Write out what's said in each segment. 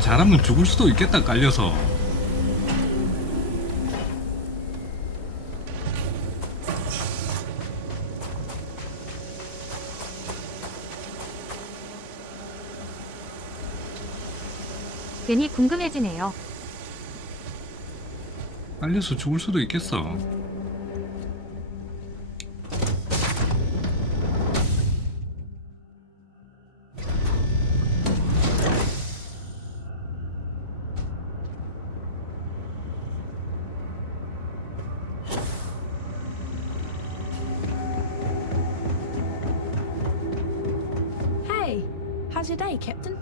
잘하면 죽을 수도 있겠다, 깔려서. 괜히 궁금해지네요. 깔려서 죽을 수도 있겠어. Hey, how's your day, Captain?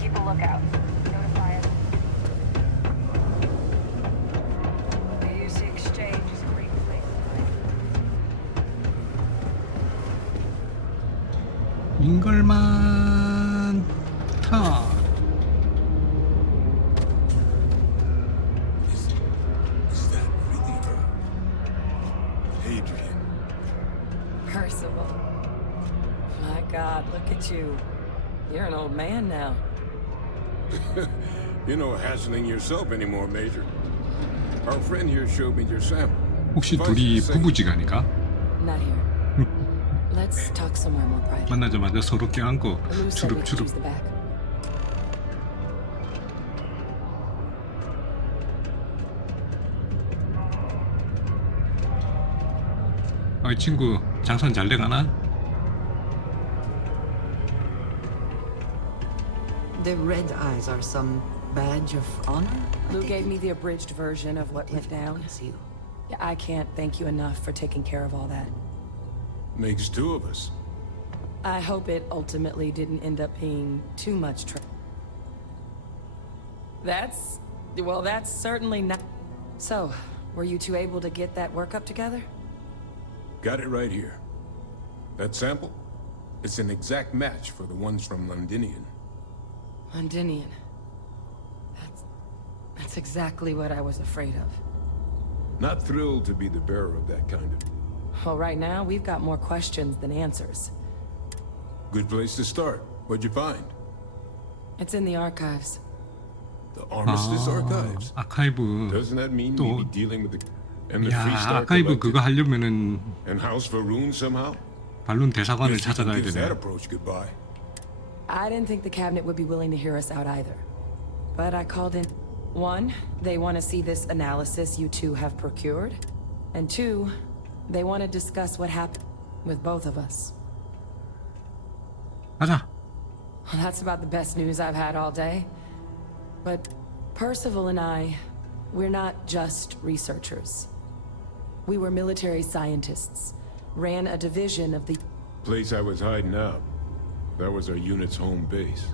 Keep a lookout. Notify us. The UC Exchange is a great place. 인걸만 타. Is that really her? Adrian. Percival. My God, look at you. You're an old man now. You're no hassling yourself anymore, Major. Our friend here showed me your sample. 혹시 둘이 부부지간이가? Not here. Let's talk somewhere more private. 만나자마자 서로 껴안고 Lou said we could 주룩주룩. use the back. 이 친구 장선 잘 돼가나? The red eyes are some badge of honor? Lou gave me the abridged version of what went down. You. Yeah, I can't thank you enough for taking care of all that. Makes two of us. I hope it ultimately didn't end up being too much trouble. That's certainly not. So, were you two able to get that workup together? Got it right here. That sample? It's an exact match for the ones from Londinian. Londinian. That's exactly what I was afraid of. Not thrilled to be the bearer of that kind of... Well, right now, we've got more questions than answers. Good place to start. What'd you find? It's in the archives. The Armistice Archives. 아카이브. Doesn't that mean 또- we'd be dealing with the... And the 야, Freestar 아카이브 그거 Collective? 하려면은 And House for Runes somehow? 발룬 대사관을 Guess we can 찾아가야 kiss that 되네. approach goodbye. I didn't think the cabinet would be willing to hear us out either. But I called in. One, they want to see this analysis you two have procured. And two, they want to discuss what happened with both of us. 가자. Well, that's about the best news I've had all day. But Percival and I, we're not just researchers. We were military scientists, ran a division of the... Place I was hiding out. That was our unit's home base.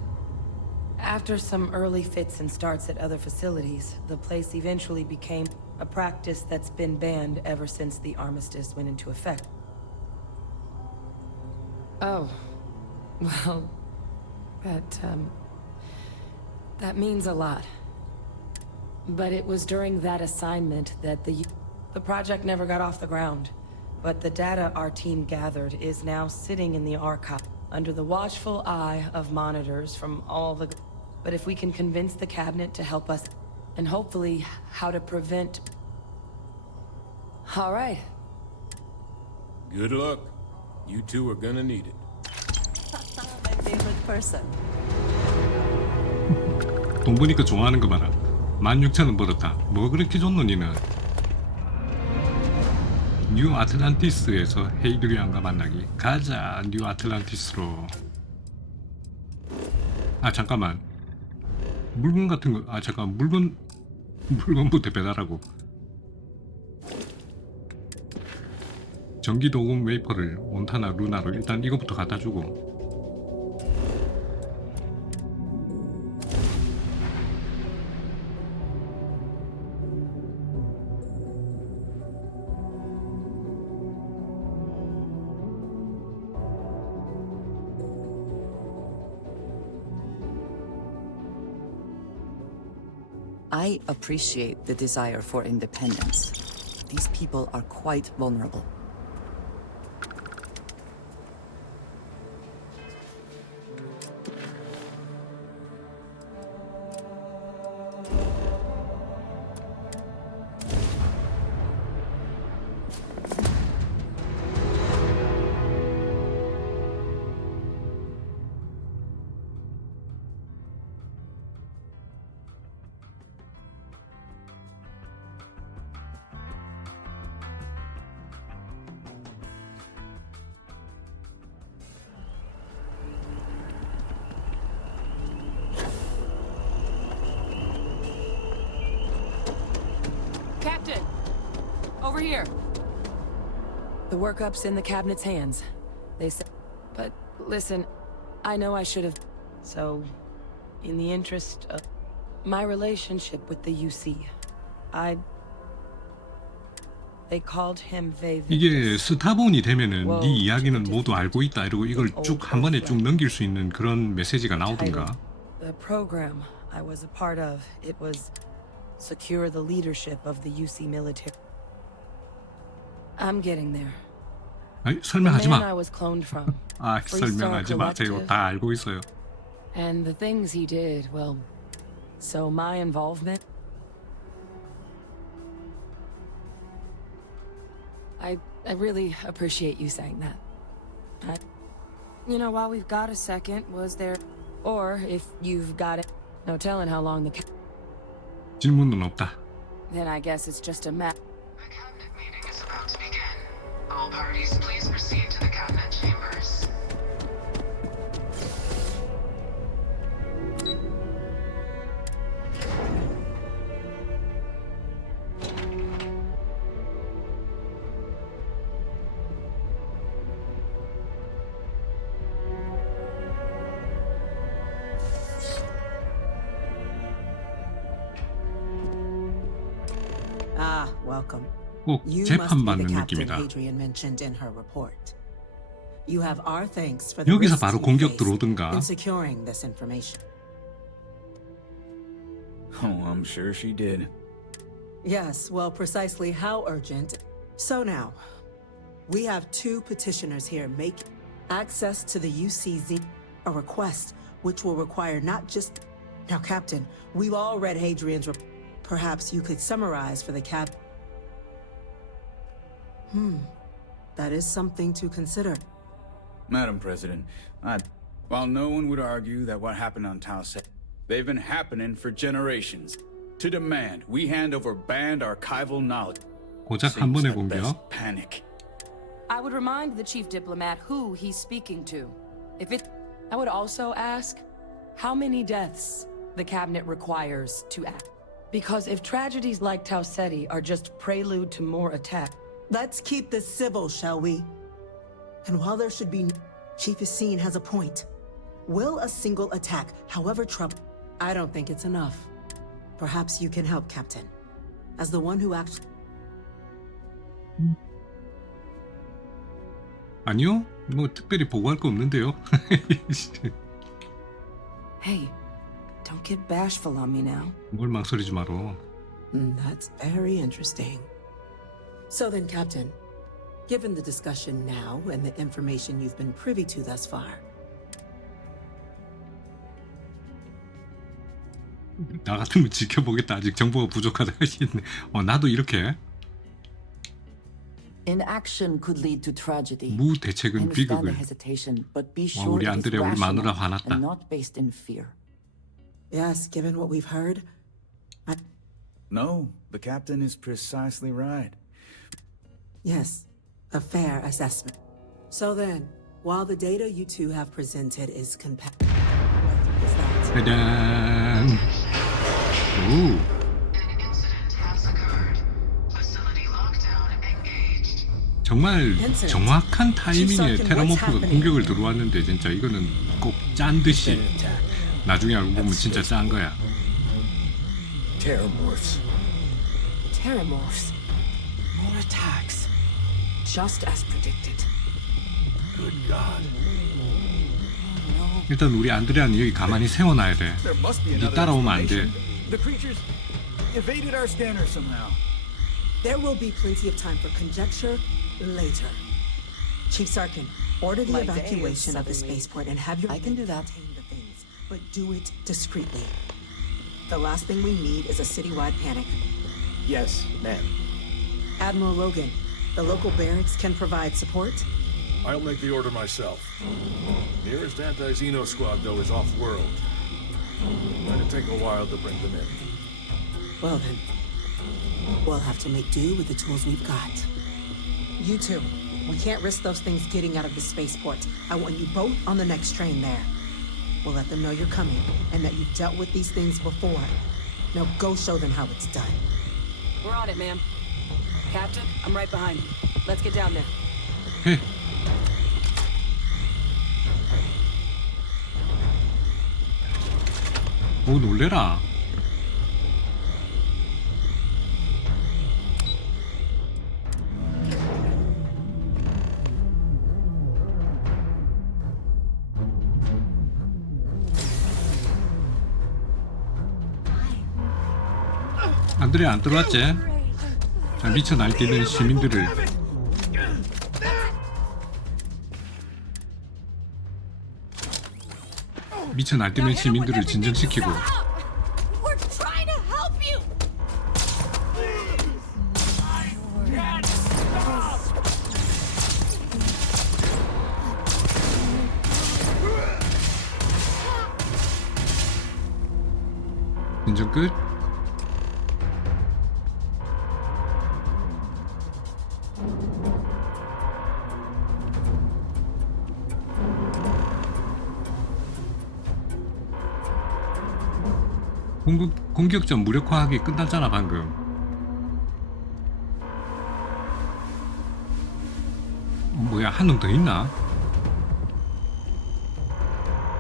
After some early fits and starts at other facilities, the place eventually became a practice that's been banned ever since the armistice went into effect. Oh. Well, that means a lot. But it was during that assignment that the project never got off the ground. But the data our team gathered is now sitting in the archive under the watchful eye of monitors from all the... But if we can convince the cabinet to help us, and hopefully how to prevent... All right. Good luck. You two are gonna need it. My favorite person. 돈 보니까 좋아하는 거 봐라. 16,000원 벌었다. 뭐 그렇게 좋노 니는? 뉴 아틀란티스에서 헤이드리안과 만나기. 가자 뉴 아틀란티스로. 아 잠깐만. 물건 같은 거. 아 잠깐 물건부터 배달하고. 전기 도금 웨이퍼를 몬타나 루나로 일단 이거부터 갖다 주고. I appreciate the desire for independence. These people are quite vulnerable. Captain! Over here! The workup's in the cabinet's hands. They said... But listen, I know I should have... So, in the interest of... My relationship with the UC, They called him 이게 스타본이 되면은 네 이야기는 모두 알고 있다 이러고 이걸 쭉 한 번에 쭉 넘길 수 있는 그런 메시지가 나오던가. The program I was a part of, it was secure the leadership of the UC military. I'm getting there. 아니, 설명하지 마. I was cloned from. 아, 설명하지 마세요. 다 알고 있어요. And the things he did, well, so my involvement. I really appreciate you saying that. You know, while we've got a second, was there... Or, if you've got it... No telling how long the... 질문은 없다. Then I guess it's just a map. The cabinet meeting is about to begin. All parties, please proceed to the cabinet chambers. Ah, welcome. 꼭 You must be the 재판받는 captain 느낌이다. Hadrian mentioned in her report. You have our thanks for the 여기서 risks 바로 you 공격 faced 들어오든가. in securing this information. Oh, I'm sure she did. Yes, well, precisely how urgent. So now, we have two petitioners here making access to the UCZ, a request which will require not just... Now, Captain, we've all read Hadrian's report. Perhaps you could summarize for the cap... That is something to consider. Madam President, while no one would argue that what happened on Tau Ceti, they've been happening for generations. To demand we hand over banned archival knowledge. 고작 한 번의 Seems at best 공격. panic. I would remind the chief diplomat who he's speaking to. I would also ask how many deaths the cabinet requires to act. Because if tragedies like Tau Ceti are just prelude to more attacks... Let's keep this civil, shall we? And while there should be... Chief Yassine has a point. Will a single attack, however troubled... I don't think it's enough. Perhaps you can help, Captain. As the one who actually... 아니요? 뭐 특별히 보고할 거 없는데요. Hey, don't get bashful on me now. 뭘 망설이지 마로. That's very interesting. So then, Captain, given the discussion now and the information you've been privy to thus far, 나 같으면 지켜보겠다. 아직 정보가 부족하다 하시네. 나도 이렇게. Inaction could lead to tragedy. I 무대책은 understand the 비극을. hesitation, but be 와, sure 우리 it is 안드레아 우리 마누라 rational 화났다. and not based in fear. Yes, given what we've heard. No, the captain is precisely right. Yes, a fair assessment. So then, while the data you two have presented is what is that? 짜잔. 오. An incident has occurred. Facility lockdown engaged. 정말 정확한 타이밍에 테라모프가 공격을 들어왔는데 진짜 이거는 꼭 짠 듯이 나중에 알고 보면 진짜 짠 거야. Terramorphs. Terramorphs. More attacks. Just as predicted. Good God. 일단 우리 안드레아는 여기 가만히 세워놔야 돼. There must be 니 another 따라오면 안 돼. explanation. The creatures evaded our scanner somehow. There will be plenty of time for conjecture later. Chief Sarkin, order the My day is evacuation of the suddenly- spaceport and have your I can do men that. contain the things, but do it discreetly. The last thing we need is a citywide panic. Yes, ma'am. Admiral Logan, the local barracks can provide support. I'll make the order myself. Nearest anti-Xeno squad, though, is off-world. Might take a while to bring them in. Well then, we'll have to make do with the tools we've got. You two, we can't risk those things getting out of the spaceport. I want you both on the next train there. We'll let them know you're coming and that you've dealt with these things before. Now go show them how it's done. We're on it, ma'am. Captain, I'm right behind you. Let's get down there. 헤. 오 놀래라. 안드레아 안 들어왔지? 자, 미쳐 날뛰는 시민들을 미쳐 날뛰는 시민들을 진정시키고 We're trying to help you! 진정 끝. 공격전 무력화하기 끝났잖아 방금. 뭐야 한 놈 더 있나?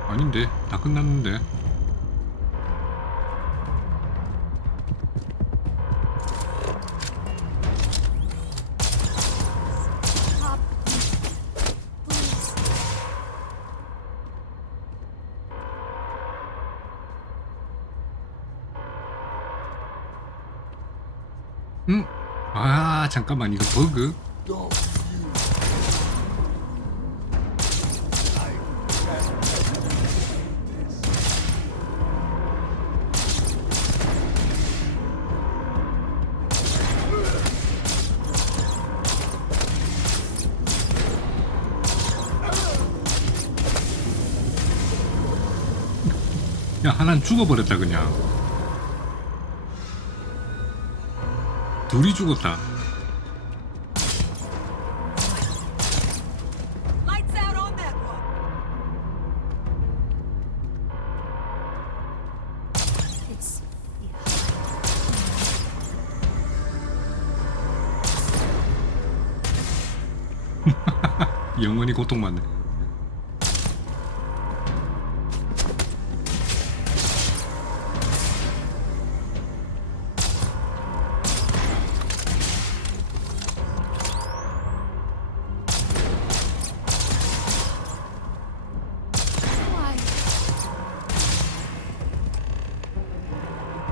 아닌데 다 끝났는데. 아 잠깐만 이거 버그? 야 하나는 죽어버렸다 그냥. 둘이 죽었다. Lights out on that one! It's... 영원히 고통받네.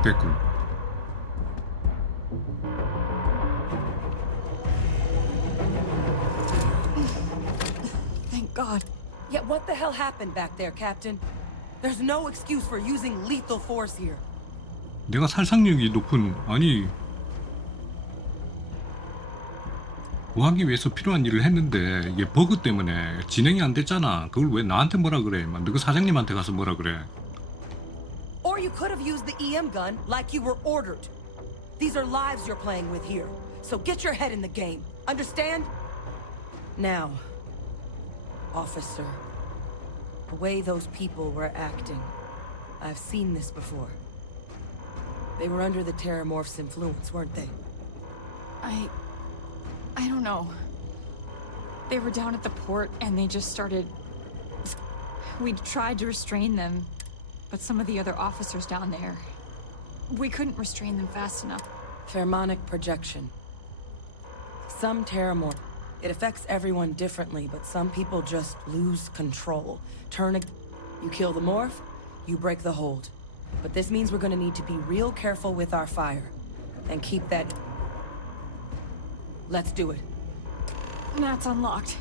됐군. Thank God. Yet what the hell happened back there, Captain? There's no excuse for using lethal force here. 내가 살상력이 높은, 아니 구하기 위해서 필요한 일을 했는데 이게 버그 때문에 진행이 안 됐잖아. 그걸 왜 나한테 뭐라 그래? 막 너그 사장님한테 가서 뭐라 그래? Or you could have used the EM gun like you were ordered. These are lives you're playing with here. So get your head in the game. Understand? Now, officer, the way those people were acting, I've seen this before. They were under the Terramorph's influence, weren't they? I don't know. They were down at the port and they just started... We tried to restrain them, but some of the other officers down there... We couldn't restrain them fast enough. Pheromonic projection. Some Terramorph. It affects everyone differently, but some people just lose control. You kill the morph, you break the hold. But this means we're gonna need to be real careful with our fire. And keep that... Let's do it. That's unlocked.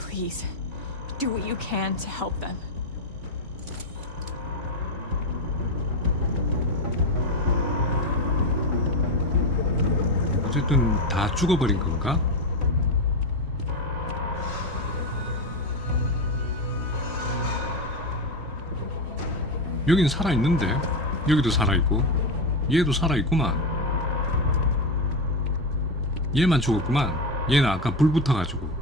Please, do what you can to help them. 어쨌든 다 죽어버린 건가? 여긴 살아있는데? 여기도 살아있고 얘도 살아있구만. 얘만 죽었구만. 얘는 아까 불 붙어가지고.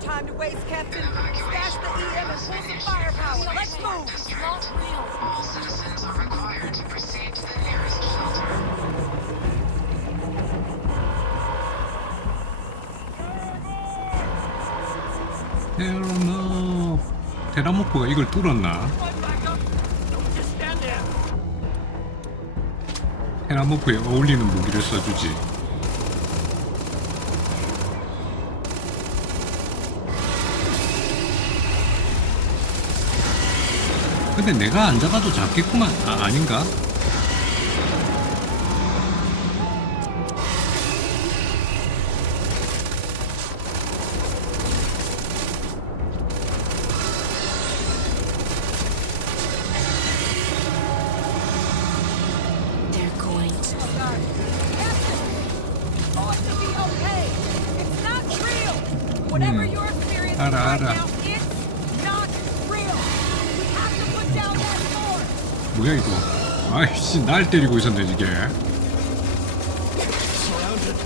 Time to waste, Captain. Stash the EM and pull some firepower. Let's move. This is not real. All citizens are required to proceed to the nearest shelter. 테라모프가 이걸 뚫었나? 테라모프에 어울리는 무기를 써주지. 근데 내가 안 잡아도 잡겠구만. 아, 아닌가? They're going to... Oh, to be okay. It's not real. Whatever you're experiencing right now, it's not real. We have to put down that sword. 뭐야 이거? 아이씨, 날 때리고 있었네 이게. Surrounded.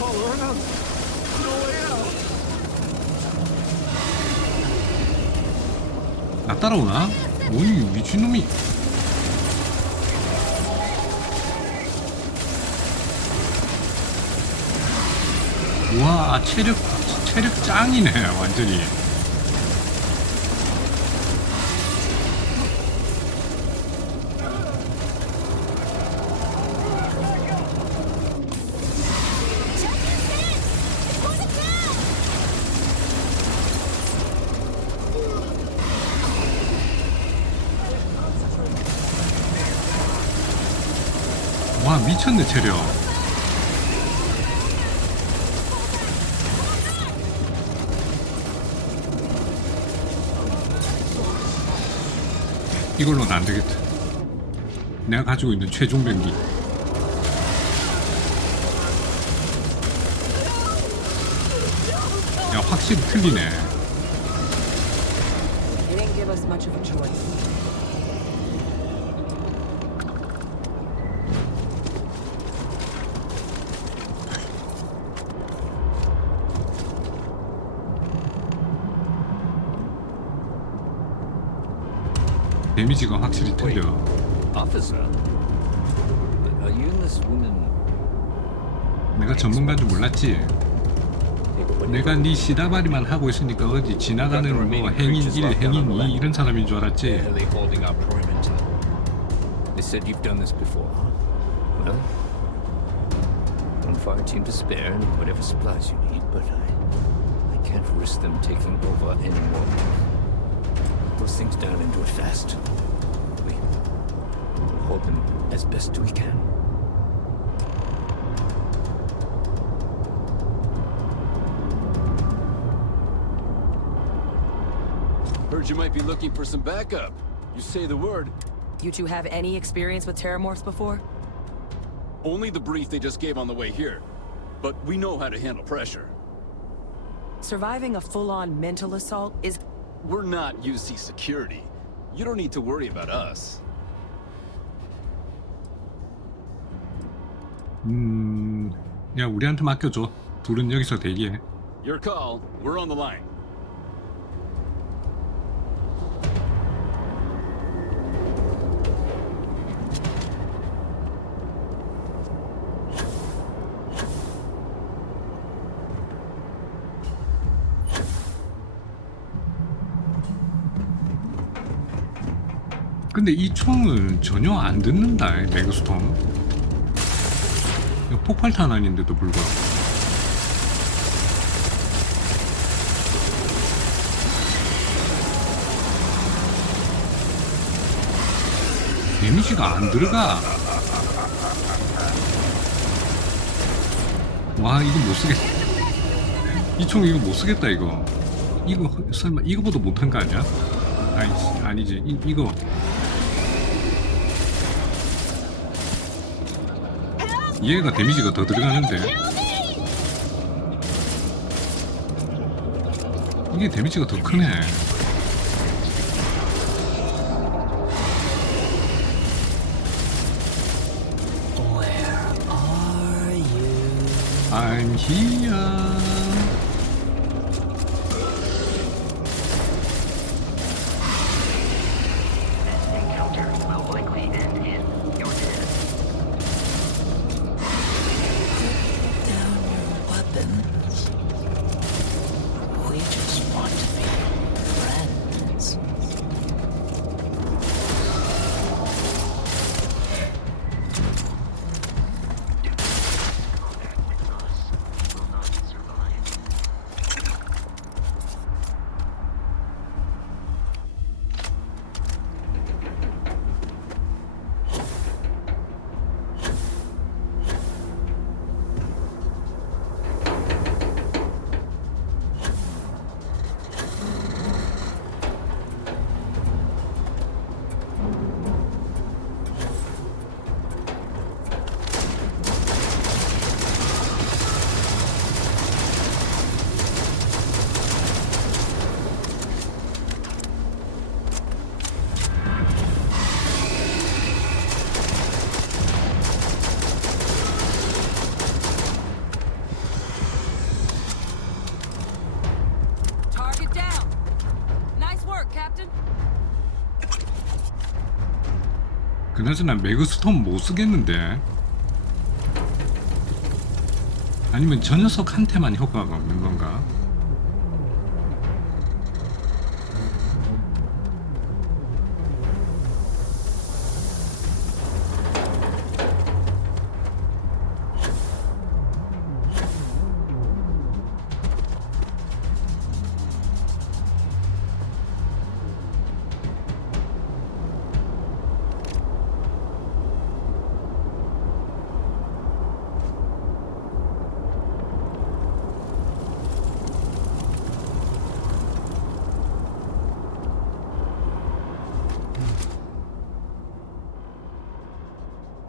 All around. No way out. 나 따라오나? 오이 미친놈이. 우와, 체력 짱이네 완전히. 와, 미쳤네 체력. 이걸로는 안 되겠다. 내가 가지고 있는 최종 병기. 야, 확실히 틀리네. They didn't give us much of a choice. 데미지가 확실히 틀려. Officer, are you and this woman? 내가 전문가인 줄 몰랐지. 내가 네 시다바리만 하고 있으니까 어디 지나가는 뭐 행인 1, 행인 2 이런 사람인 줄 알았지. Barely holding our perimeter. They said you've done this before. Well, some fire team to spare and whatever supplies you need, but I can't risk them taking over anymore. Put those things down and do it fast. We hold them as best we can. Heard you might be looking for some backup. You say the word. You two have any experience with terramorphs before? Only the brief they just gave on the way here. But we know how to handle pressure. Surviving a full-on mental assault is... We're not UC security. You don't need to worry about us. 야, 우리한테 맡겨줘. 둘은 여기서 대기해. Your call. We're on the line. 근데 이 총은 전혀 안 듣는다, 매그스톰. 폭발탄 아닌데도 불구하고. 데미지가 안 들어가. 와, 이거 못 쓰겠다. 이 총 이거 못 쓰겠다, 이거. 이거 설마 이거보다 못한 거 아니야? 아니지. 이거. 얘가 데미지가 더 들어가는데. 이게 데미지가 더 크네. I'm here. 그나저나 매그스톰 못 쓰겠는데. 아니면 저 녀석한테만 효과가 없는 건가?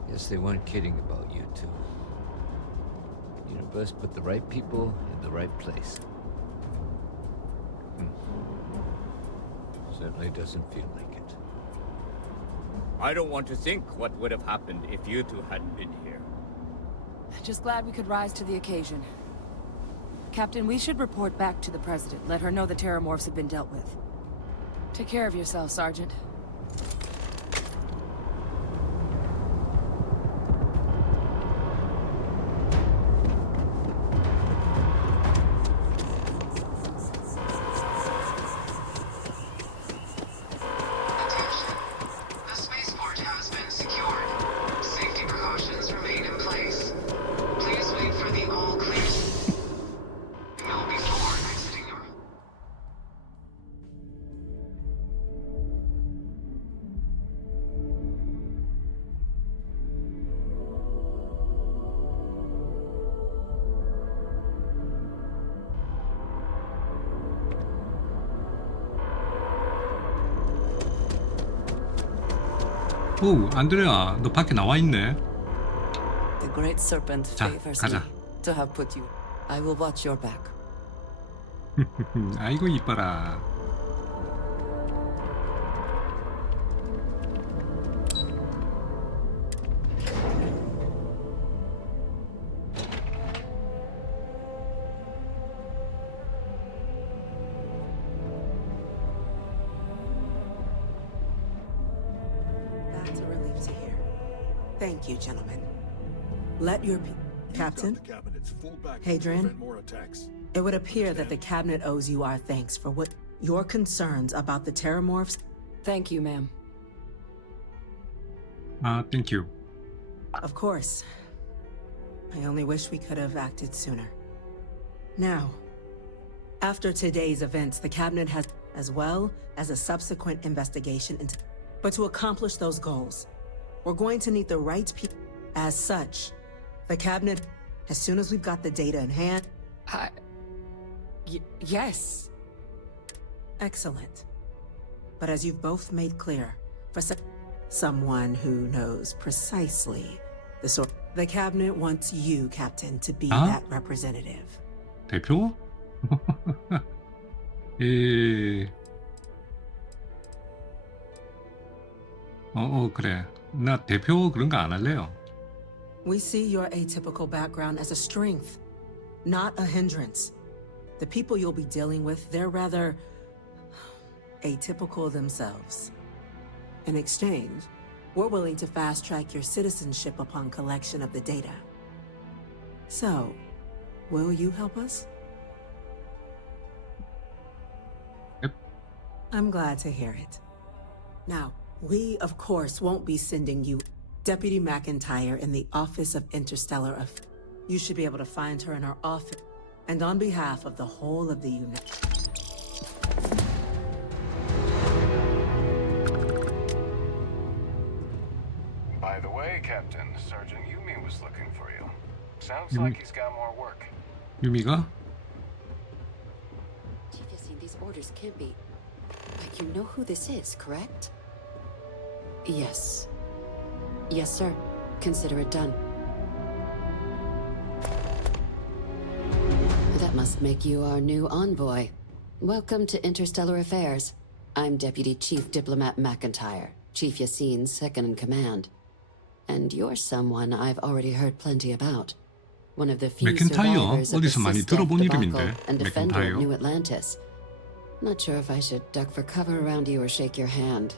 Guess they weren't kidding about you two. The universe put the right people in the right place. Certainly doesn't feel like it. I don't want to think what would have happened if you two hadn't been here. Just glad we could rise to the occasion. Captain, we should report back to the President. Let her know the terramorphs have been dealt with. Take care of yourself, Sergeant. Spaceport has been secured. Safety precautions remain in place. Please wait 오, 안드레아, 너 밖에 나와 있네. The great serpent 자, favors 가자. me to have put you. I will watch your back. 아이고 이뻐라. That's a relief to hear. Thank you, gentlemen. Let your Captain, Hadrian, it would appear that the cabinet owes you our thanks for what your concerns about the terramorphs. Thank you, ma'am. Thank you. Of course. I only wish we could have acted sooner. Now, after today's events, the cabinet has, as well as a subsequent investigation into. But to accomplish those goals, we're going to need the right people. As such, the cabinet, as soon as we've got the data in hand. Yes. Excellent. But as you've both made clear, for someone who knows precisely the sort, the cabinet wants you, Captain, to be that representative. 대표? 예. 그래. 나 대표 그런 거 안 할래요. We see your atypical background as a strength, not a hindrance. The people you'll be dealing with, they're rather atypical themselves. In exchange, we're willing to fast-track your citizenship upon collection of the data. So, will you help us? Yep. I'm glad to hear it. Now, we, of course, won't be sending you Deputy McIntyre in the Office of Interstellar Affairs. You should be able to find her in her office. And on behalf of the whole of the unit. By the way, Captain, Sergeant Yumi was looking for you. Sounds like he's got more work. 유미가? Chief Yassine, these orders can't be. But you know who this is, correct? Yes. Yes, sir. Consider it done. That must make you our new envoy. Welcome to Interstellar Affairs. I'm Deputy Chief Diplomat McIntyre, Chief Yassine's second-in-command. And you're someone I've already heard plenty about. One of the few survivors of the 어디서 많이 Sis death 들어본 debacle 이름인데. and defender of 맥킨타이어. New Atlantis. Not sure if I should duck for cover around you or shake your hand,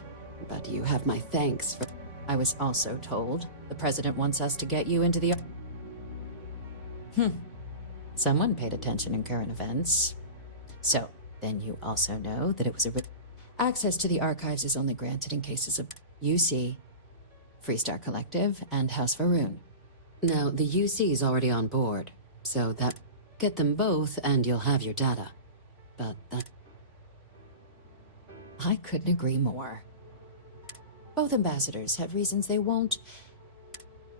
but you have my thanks for... I was also told the President wants us to get you into the... Someone paid attention in current events. So, then you also know that it was a... Access to the archives is only granted in cases of UC, Freestar Collective, and House Varun. Now, the UC is already on board, so that... Get them both and you'll have your data. But that... I couldn't agree more. Both ambassadors have reasons they won't.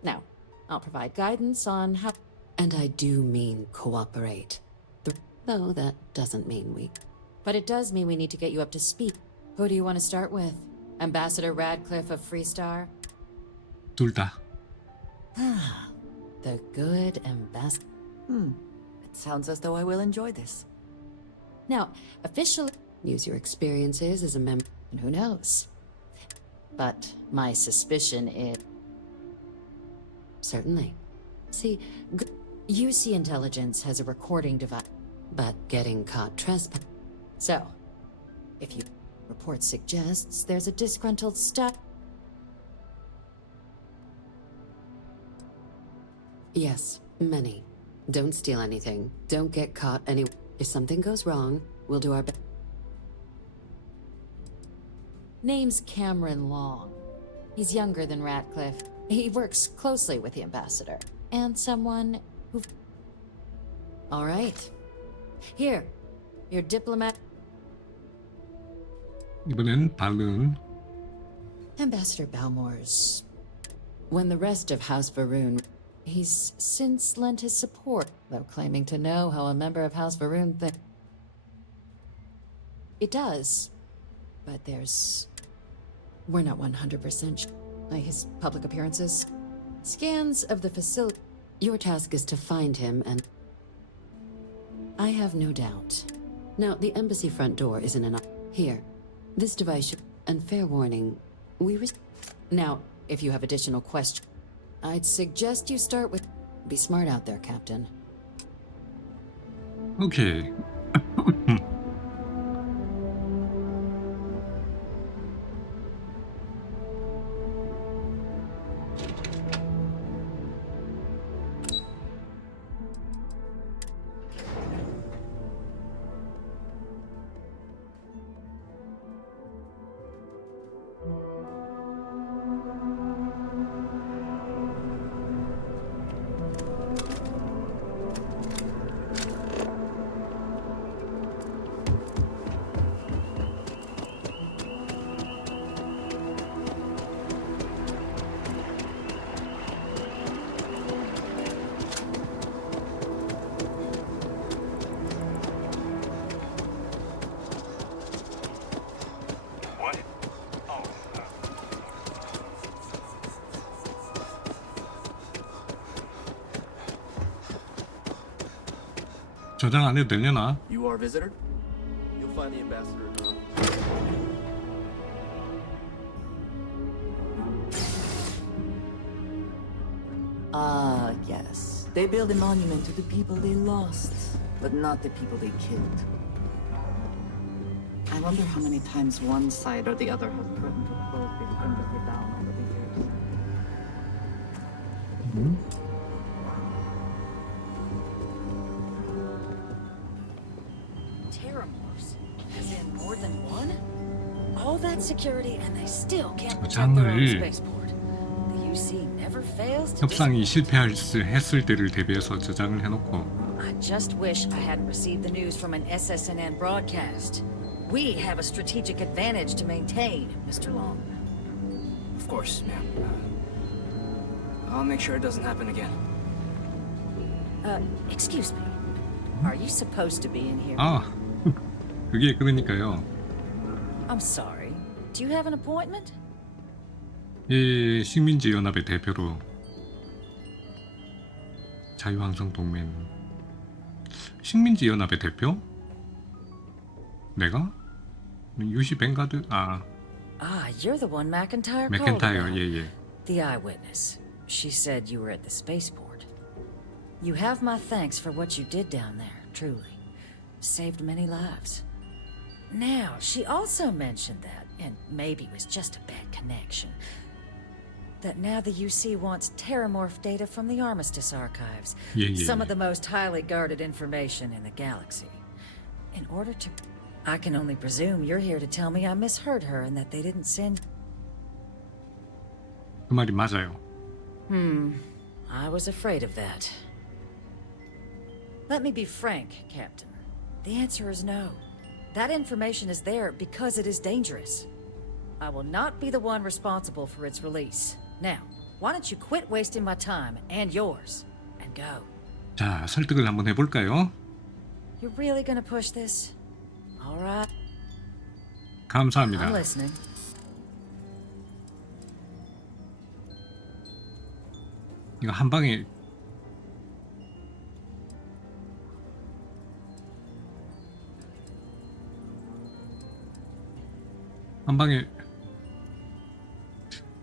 Now, I'll provide guidance on how... And I do mean cooperate. Though that doesn't mean we... But it does mean we need to get you up to speed. Who do you want to start with? Ambassador Radcliffe of Freestar? 둘 다. The good ambassador. It sounds as though I will enjoy this. Now, officially, use your experiences as a member, and who knows? But my suspicion is... Certainly. See, UC Intelligence has a recording device, but getting caught trespass. So, if you... Report suggests there's a disgruntled Yes, many. Don't steal anything. Don't get caught any... If something goes wrong, we'll do our best. Name's Cameron Long. He's younger than Radcliffe. He works closely with the ambassador. And someone who... All right. Here, your diplomat... 이번엔 발른. Ambassador Balmore's... When the rest of House Varun... He's since lent his support, though claiming to know how a member of House Varun thinks. It does. But there's... We're not 100% sure. his public appearances. Scans of the facility. Your task is to find him and... I have no doubt. Now, the embassy front door isn't enough. Here, this device should... And fair warning, Now, if you have additional questions, I'd suggest you start with... Be smart out there, Captain. 오케이. 저장 안 해도 되려나? You are a visitor? You'll find the ambassador now. Ah, yes. They build a monument to the people they lost, but not the people they killed. I wonder how many times one side or the other has threatened to close this embassy down over the years. Terramorphs? As in more than one? All that security and they still can't protect 저장을 their own spaceport. The UC never fails to 협상이 실패했을 때를 대비해서 저장을 해놓고. I just wish I hadn't received the news from an SSNN broadcast. We have a strategic advantage to maintain, Mr. Long. Of course, ma'am. I'll make sure it doesn't happen again. Excuse me. Are you supposed to be in here? 아, 그게 그러니까요. I'm sorry. Do you have an appointment? 예, 식민지 연합의 대표로 자유항상 동맹. 식민지 연합의 대표? 내가? 유시 뱅가드? 아, Ah, you're the one McIntyre called 맥켄타이어. about. 예. The eyewitness. She said you were at the spaceport. You have my thanks for what you did down there, truly. Saved many lives. Now, she also mentioned that, and maybe it was just a bad connection, that now the UC wants terramorph data from the Armistice archives. Some of the most highly guarded information in the galaxy. In order to... I can only presume you're here to tell me I misheard her and that they didn't send... 그 말이 맞아요. I was afraid of that. Let me be frank, Captain. The answer is no. That information is there because it is dangerous. I will not be the one responsible for its release. Now, why don't you quit wasting my time and yours and go? 자, 설득을 한번 해볼까요? You're really gonna push this? All right. 감사합니다. I'm listening. 이거 한 방에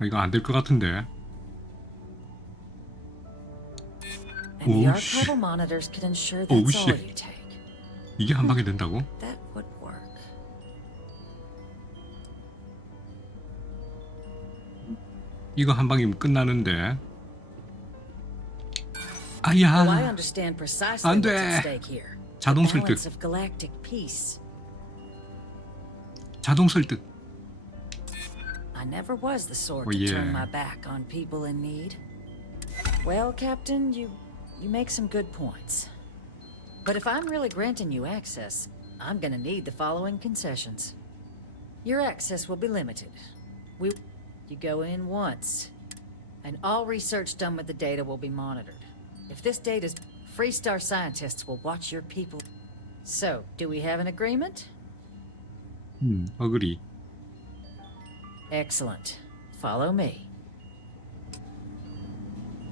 이거 안 될 것 같은데. And the 오, 씨. archival monitors could ensure 오, that's all 씨. you take. 이게 한 방에 된다고? That would work. 이거 한 방이면 끝나는데. Well, I 아야. understand precisely 안 what's 돼. at stake here. 자동 The balance 설득. of galactic peace. 자동 설득. I never was the sort Oh, to yeah. turn my back on people in need. Well, Captain, you make some good points. But if I'm really granting you access, I'm gonna need the following concessions. Your access will be limited. You go in once, and all research done with the data will be monitored. If this data's Freestar scientists will watch your people. So, do we have an agreement? agree. Excellent. Follow me.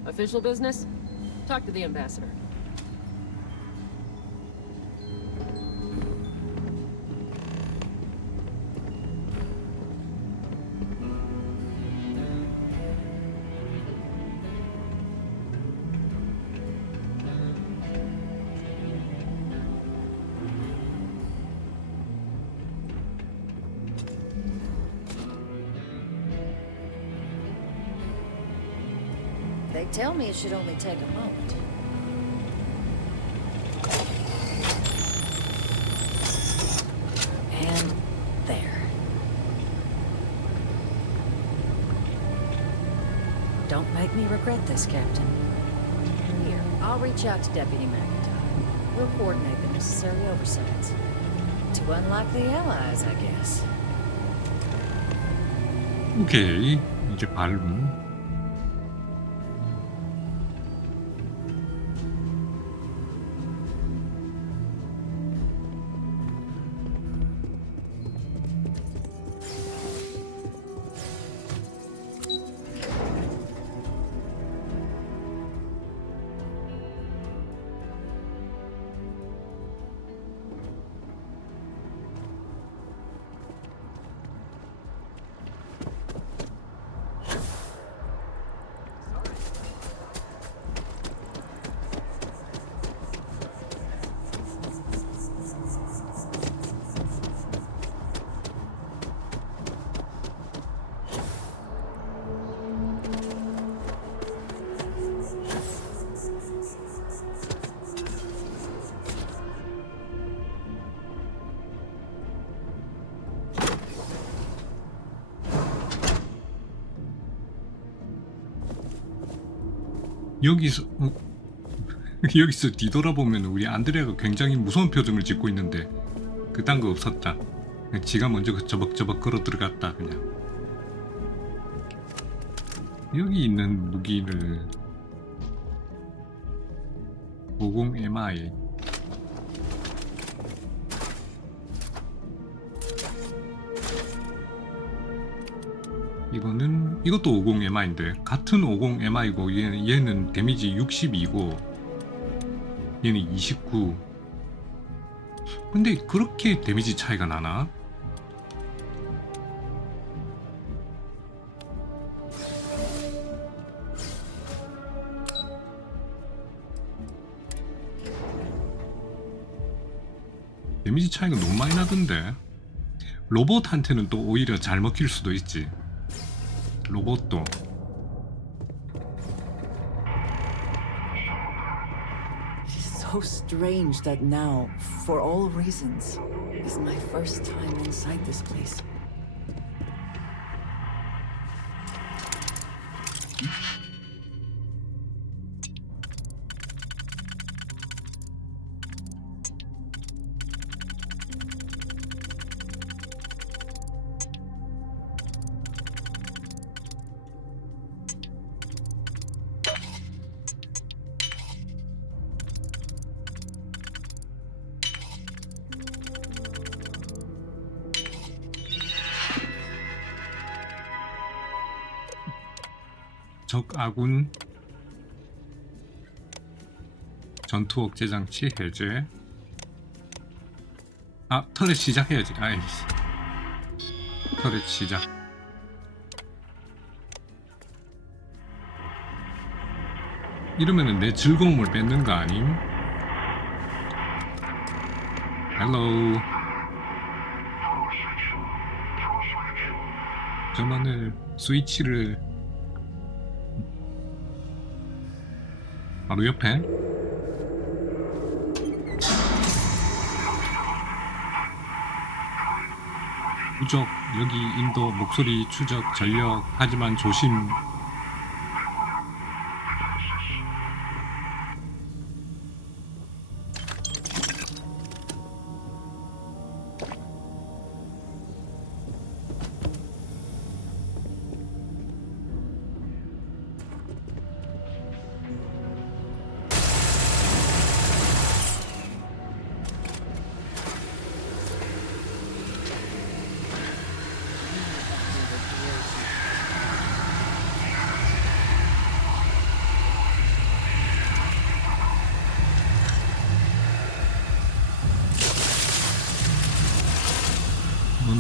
Official business? Talk to the ambassador. They tell me it should only take a moment. And there. Don't make me regret this, Captain. Here, I'll reach out to Deputy McIntyre. We'll coordinate the necessary oversights. Two unlikely allies, I guess. 오케이, 이제 발음. 여기서 여기서 뒤돌아보면 우리 안드레아가 굉장히 무서운 표정을 짓고 있는데 그딴 거 없었다. 지가 먼저 저벅저벅 걸어 들어갔다. 그냥 여기 있는 무기를 50 MI 이것도 50 MI인데 같은 50 MI고 얘는 데미지 62고 얘는 29. 근데 그렇게 데미지 차이가 나나? 데미지 차이가 너무 많이 나던데. 로봇한테는 또 오히려 잘 먹힐 수도 있지. 로봇도. It's so strange that now, for all reasons, is my first time inside this place. 적 아군 전투 억제 장치 해제. 아, 터렛 시작해야지. 아이씨. 터렛 시작. 이러면은 내 즐거움을 뺏는 거 아님? 헬로우. 전원을 스위치를 바로 옆에. 추적, 여기 인도, 목소리 추적, 전력, 하지만 조심.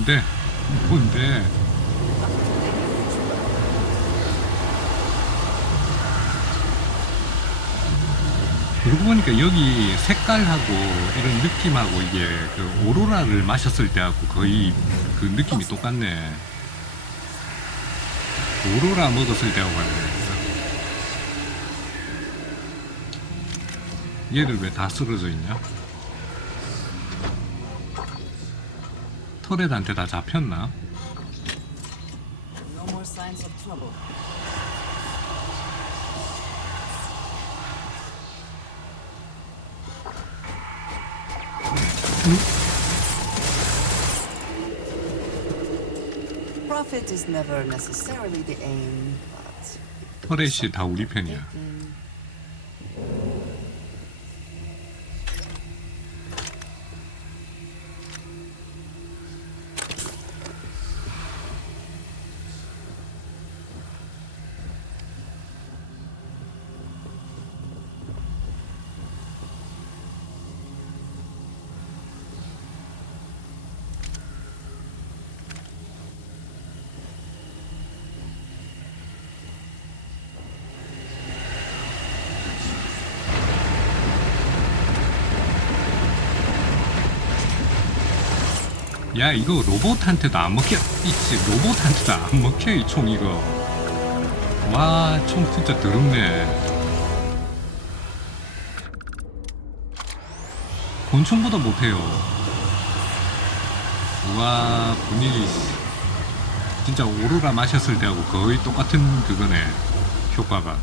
뭔데? 뭔데? 그러고 보니까 여기 색깔하고 이런 느낌하고 이게 그 오로라를 마셨을 때하고 거의 그 느낌이 똑같네. 오로라 먹었을 때하고 같네. 얘들 왜 다 쓰러져 있냐? 터렛한테 다 잡혔나? No more signs of trouble. Profit is never necessarily the aim, but 터렛이 다 우리 편이야. 야, 이거 로봇한테도 안 먹혀. 있지, 로봇한테도 안 먹혀, 이 총 이거. 와, 총 진짜 더럽네. 권총보다 못해요. 와, 분위기 진짜 오로라 마셨을 때하고 거의 똑같은 그거네, 효과가.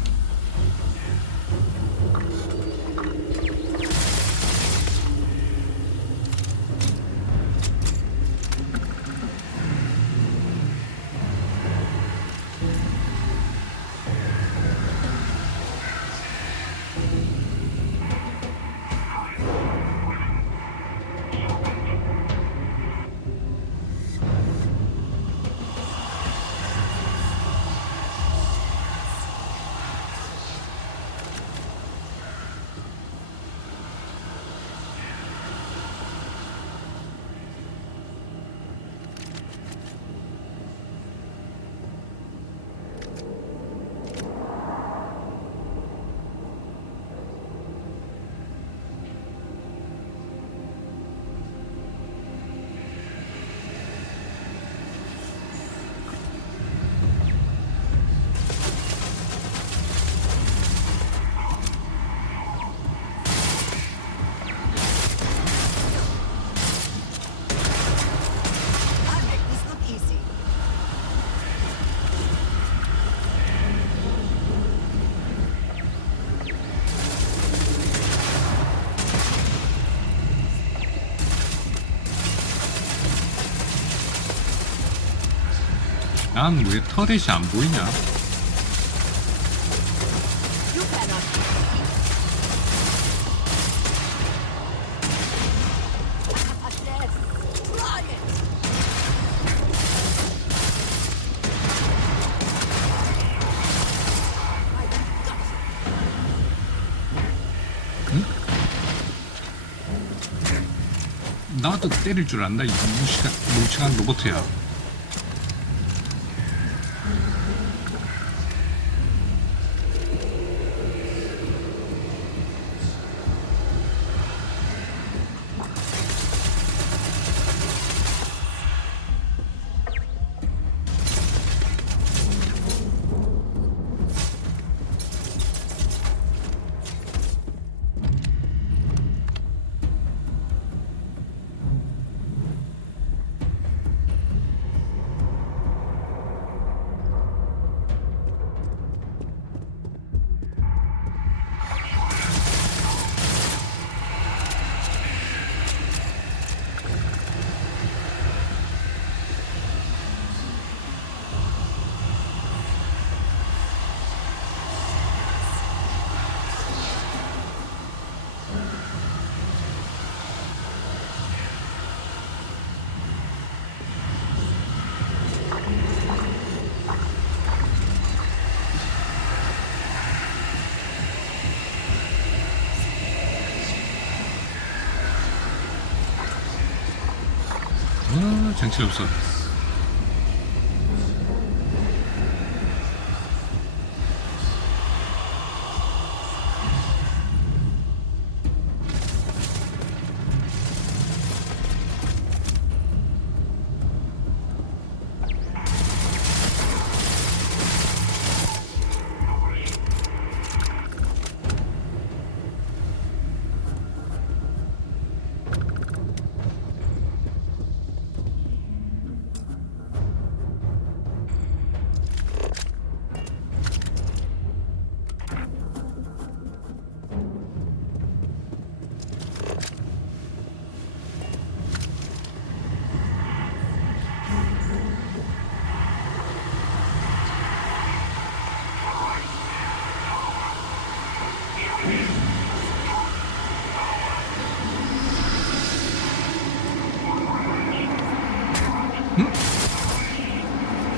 난 왜 터렛이 안 보이냐? 응? 나도 때릴 줄 안다, 이 무식한 로봇이야. 정신없어.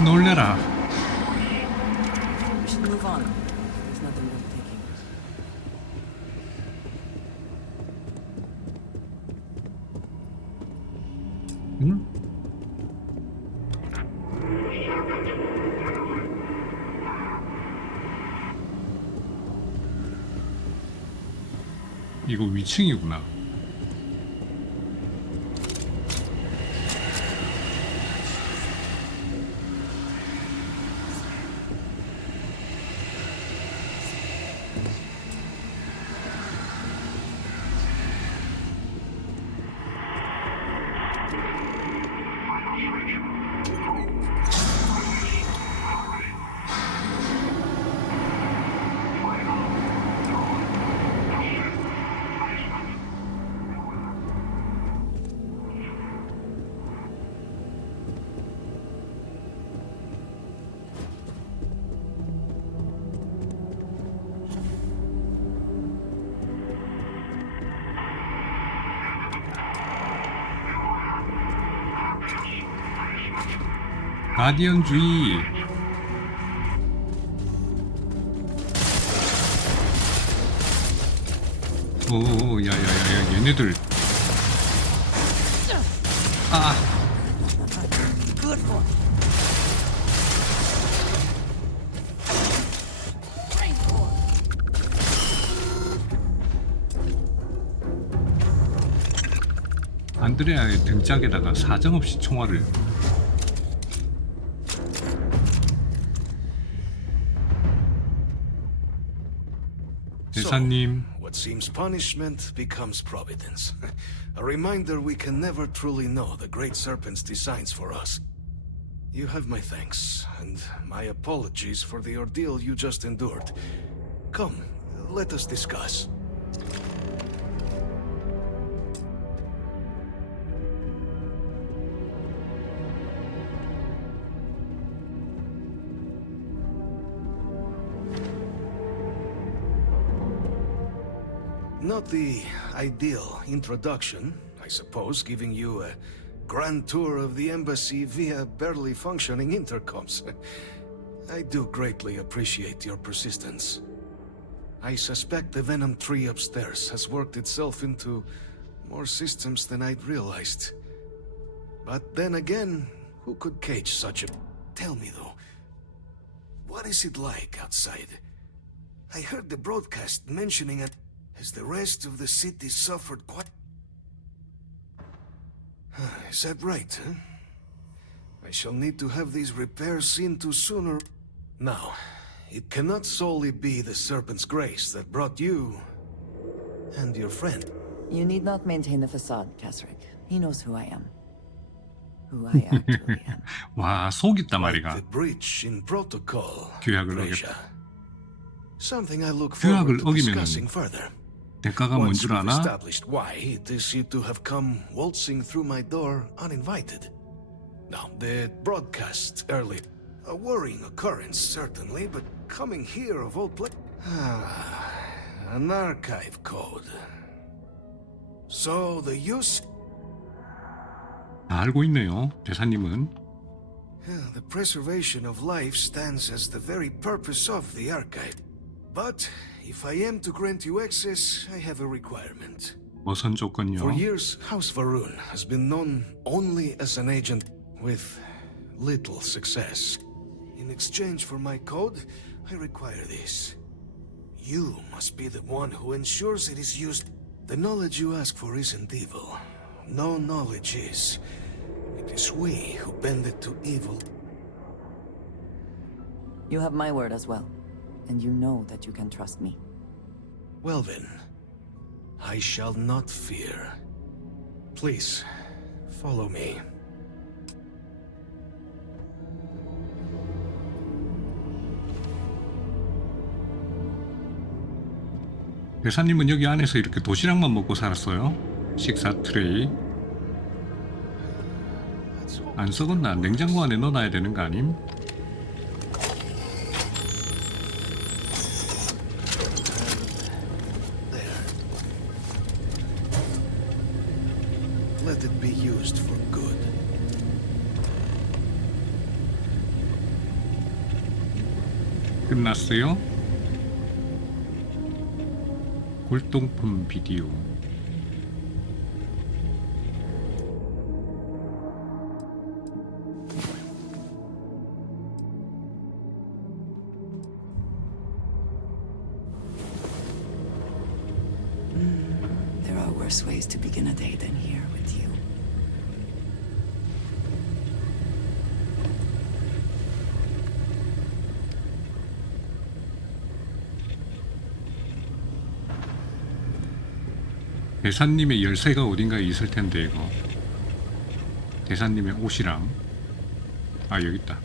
놀래라. We should move on. There's nothing worth taking. 응? 이거 위층이구나. 가디언주의. 오, 야야야야, 얘네들. 아. Good boy. 안드레아의 등짝에다가 사정없이 총알을. 대사님. What seems punishment becomes providence. A reminder we can never truly know the Great Serpent's designs for us. You have my thanks, and my apologies for the ordeal you just endured. Come, let us discuss. Not the ideal introduction, I suppose, giving you a grand tour of the embassy via barely functioning intercoms. I do greatly appreciate your persistence. I suspect the Venom tree upstairs has worked itself into more systems than I'd realized. But then again, who could cage such a... Tell me though, what is it like outside? I heard the broadcast mentioning it. Has the rest of the city suffered quite... Is that right, huh? I shall need to have these repairs seen to sooner... Now, it cannot solely be the Serpent's grace that brought you... and your friend. You need not maintain the facade, Kasric. He knows who I am. Who I actually am. 와, 속 있다 말이가. The breach in protocol, 규약을 Gracia. 어겼다. Something I look 규약을 forward to 어기면은 discussing further. 대가가 뭔 Once 줄 we've 아나? established why it is you to have come waltzing through my door uninvited. Now, the broadcast early. A worrying occurrence, certainly, but coming here of all places... an archive code. So, the use... 알고 있네요, 대사님은. The preservation of life stands as the very purpose of the archive. But, if I am to grant you access, I have a requirement. 우선 조건요. For years, House Varun has been known only as an agent with little success. In exchange for my code, I require this. You must be the one who ensures it is used. The knowledge you ask for isn't evil. No knowledge is. It is we who bend it to evil. You have my word as well, and you know that you can trust me. Well then, I shall not fear. Please, follow me. 대사님은 여기 안에서 이렇게 도시락만 먹고 살았어요? 식사 트레이. 안 썩었나? 냉장고 안에 넣어놔야 되는 거 아님? Let it be used for good. 끝났어요? 골동품 비디오. There are worse ways to begin a day than here with you. 대사님의 열쇠가 어딘가에 있을 텐데 이거. 대사님의 옷이랑. 아 여기 있다.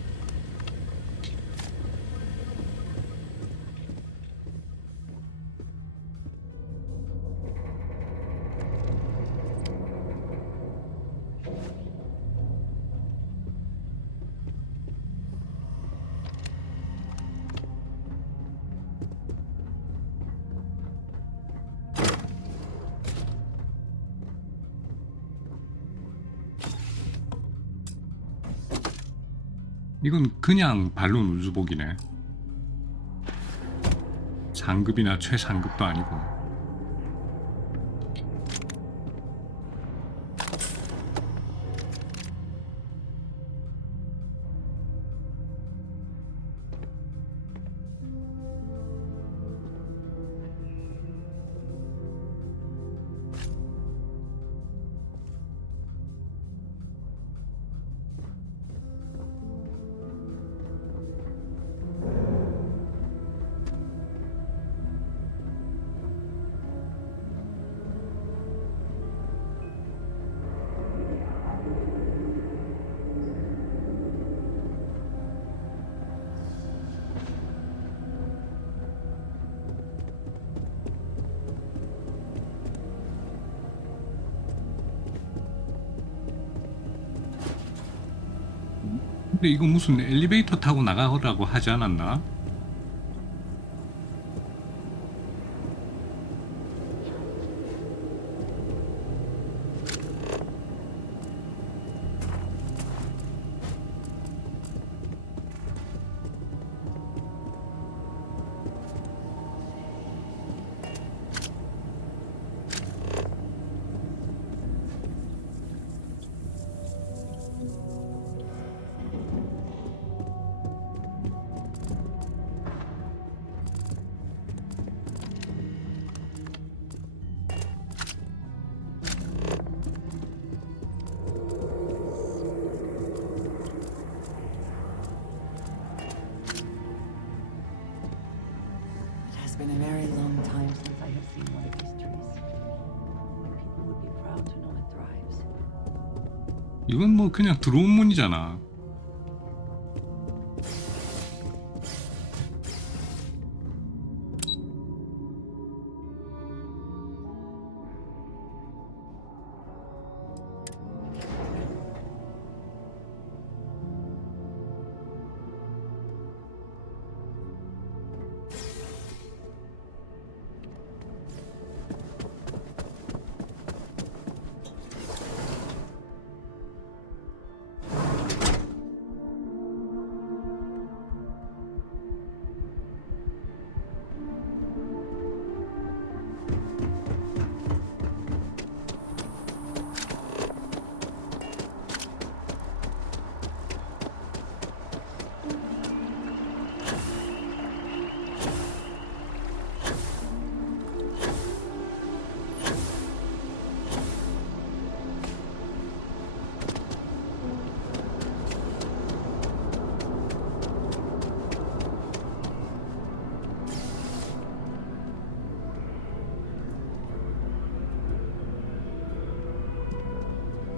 이건 그냥 발론 우주복이네. 상급이나 최상급도 아니고. 근데 이거 무슨 엘리베이터 타고 나가라고 하지 않았나? It's been a very long time since I have seen one of these trees. People would be proud to know it thrives. 이건 뭐 그냥 들어온 문이잖아.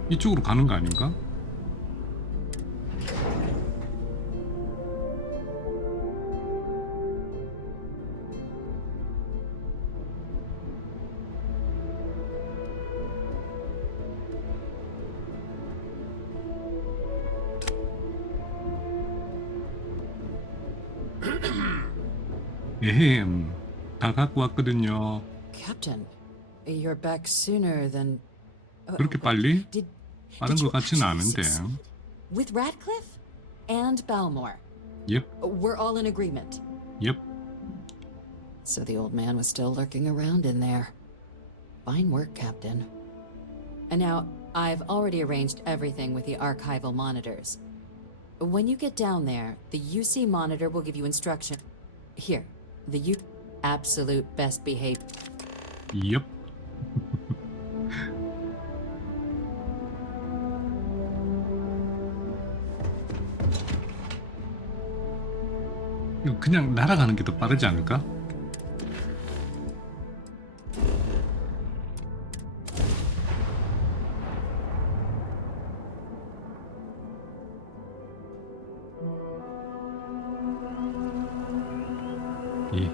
이쪽으로 가는 거 아닌가? 에헴, 다 갖고 왔거든요. Captain, you're back sooner than. 그렇게 빨리? 빠른 것 같지는 않은데. With Radcliffe and Balmore. Yep. We're all in agreement. Yep. So the old man was still lurking around in there. Fine work, Captain. And now, I've already arranged everything with the archival monitors. When you get down there, the UC monitor will give you instruction. Here, the absolute best behavior. Yep. 이거 그냥 날아가는 게 더 빠르지 않을까? 예.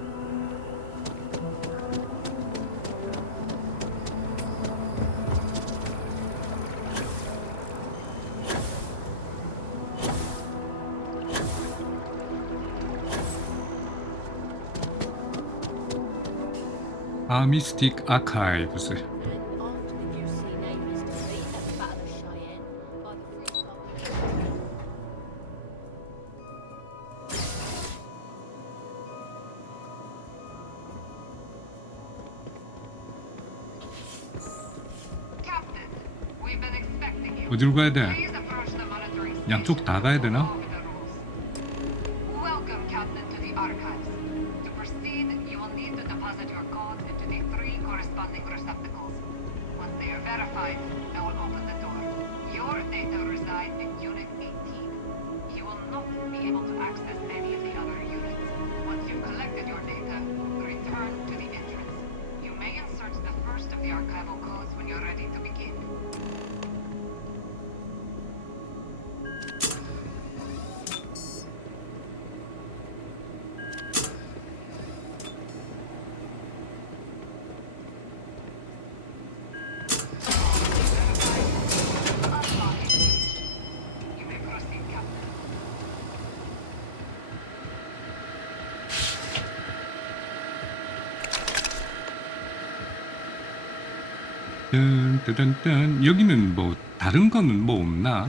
Mystic Archives. 어디로 가야 돼? 양쪽 다 가야 되나? Welcome, Captain, to the archives. To proceed, you will need to deposit your codes into the 3 corresponding receptacles. Once they are verified, I will open the door. Your data reside in Unit 18. You will not be able to access any of the other units. Once you've collected your data, return to the entrance. You may insert the first of the archival codes when you're ready to begin. 딴 여기는 뭐 다른 거는 뭐 없나?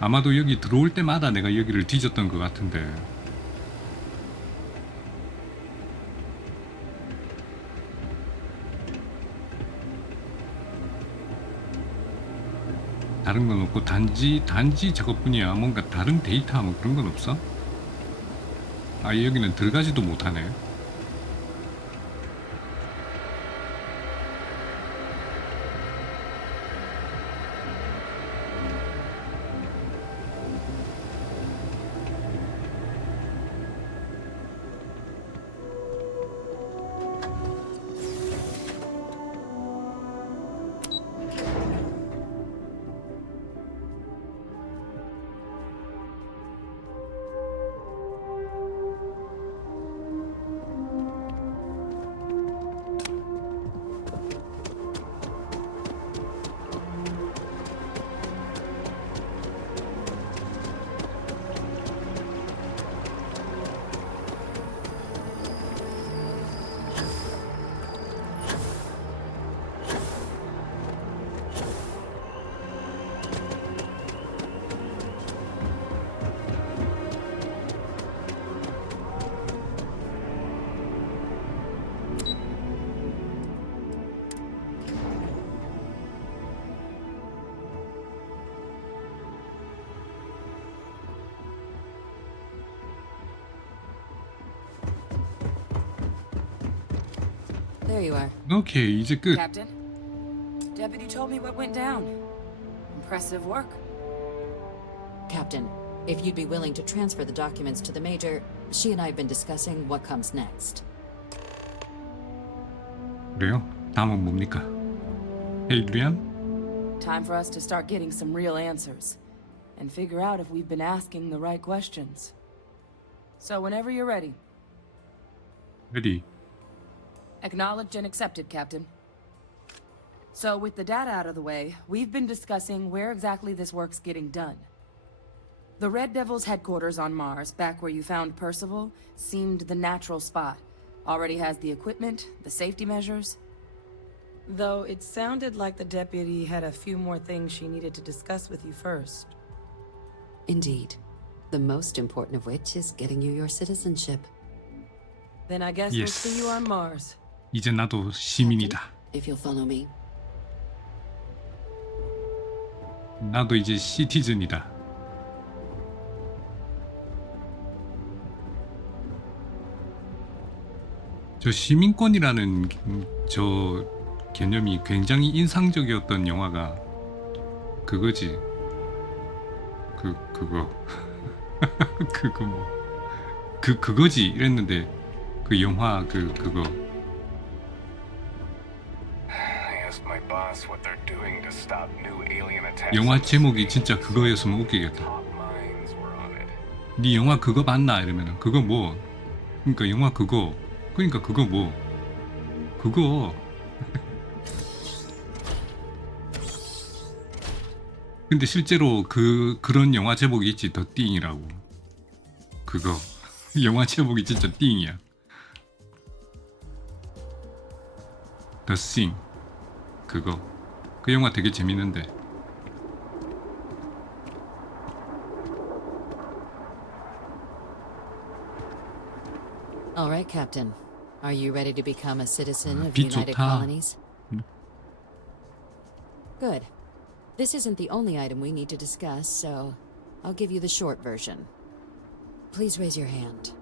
아마도 여기 들어올 때마다 내가 여기를 뒤졌던 것 같은데. 다른 건 없고 단지 저것뿐이야. 뭔가 다른 데이터 뭐 그런 건 없어? 아, 여기는 들어가지도 못하네. There you are. 오케이, 이제 끝. Captain, Deputy told me what went down. Impressive work. Captain, if you'd be willing to transfer the documents to the Major, she and I have been discussing what comes next. 그래요? 다음은 뭡니까? 에이드리안? Time for us to start getting some real answers and figure out if we've been asking the right questions. So whenever you're ready. 레디. Acknowledged and accepted, Captain. So with the data out of the way, we've been discussing where exactly this work's getting done. The Red Devil's headquarters on Mars, back where you found Percival, seemed the natural spot. Already has the equipment, the safety measures. Though it sounded like the deputy had a few more things she needed to discuss with you first. Indeed. The most important of which is getting you your citizenship. Then I guess we'll see you on Mars. 이제 나도 시민이다. If you'll follow me. 나도 이제 시티즌이다. 저 시민권이라는 저 개념이 굉장히 인상적이었던 영화가 그거지. 그거 그거 뭐 그거지 이랬는데 그 영화 그거 영화 제목이 진짜 그거였으면 웃기겠다. 네 영화 그거 봤나 이러면은 그거 뭐 그러니까 영화 그거 그러니까 그거 뭐 그거 근데 실제로 그런 영화 제목이 있지. 더 띵이라고. 그거 영화 제목이 진짜 띵이야. 더 싱 그거 그 영화 되게 재밌는데. All right, Captain. Are you ready to become a citizen of 빛 United 좋다. Colonies? Good. This isn't the only item we need to discuss, so I'll give you the short version. Please raise your hand.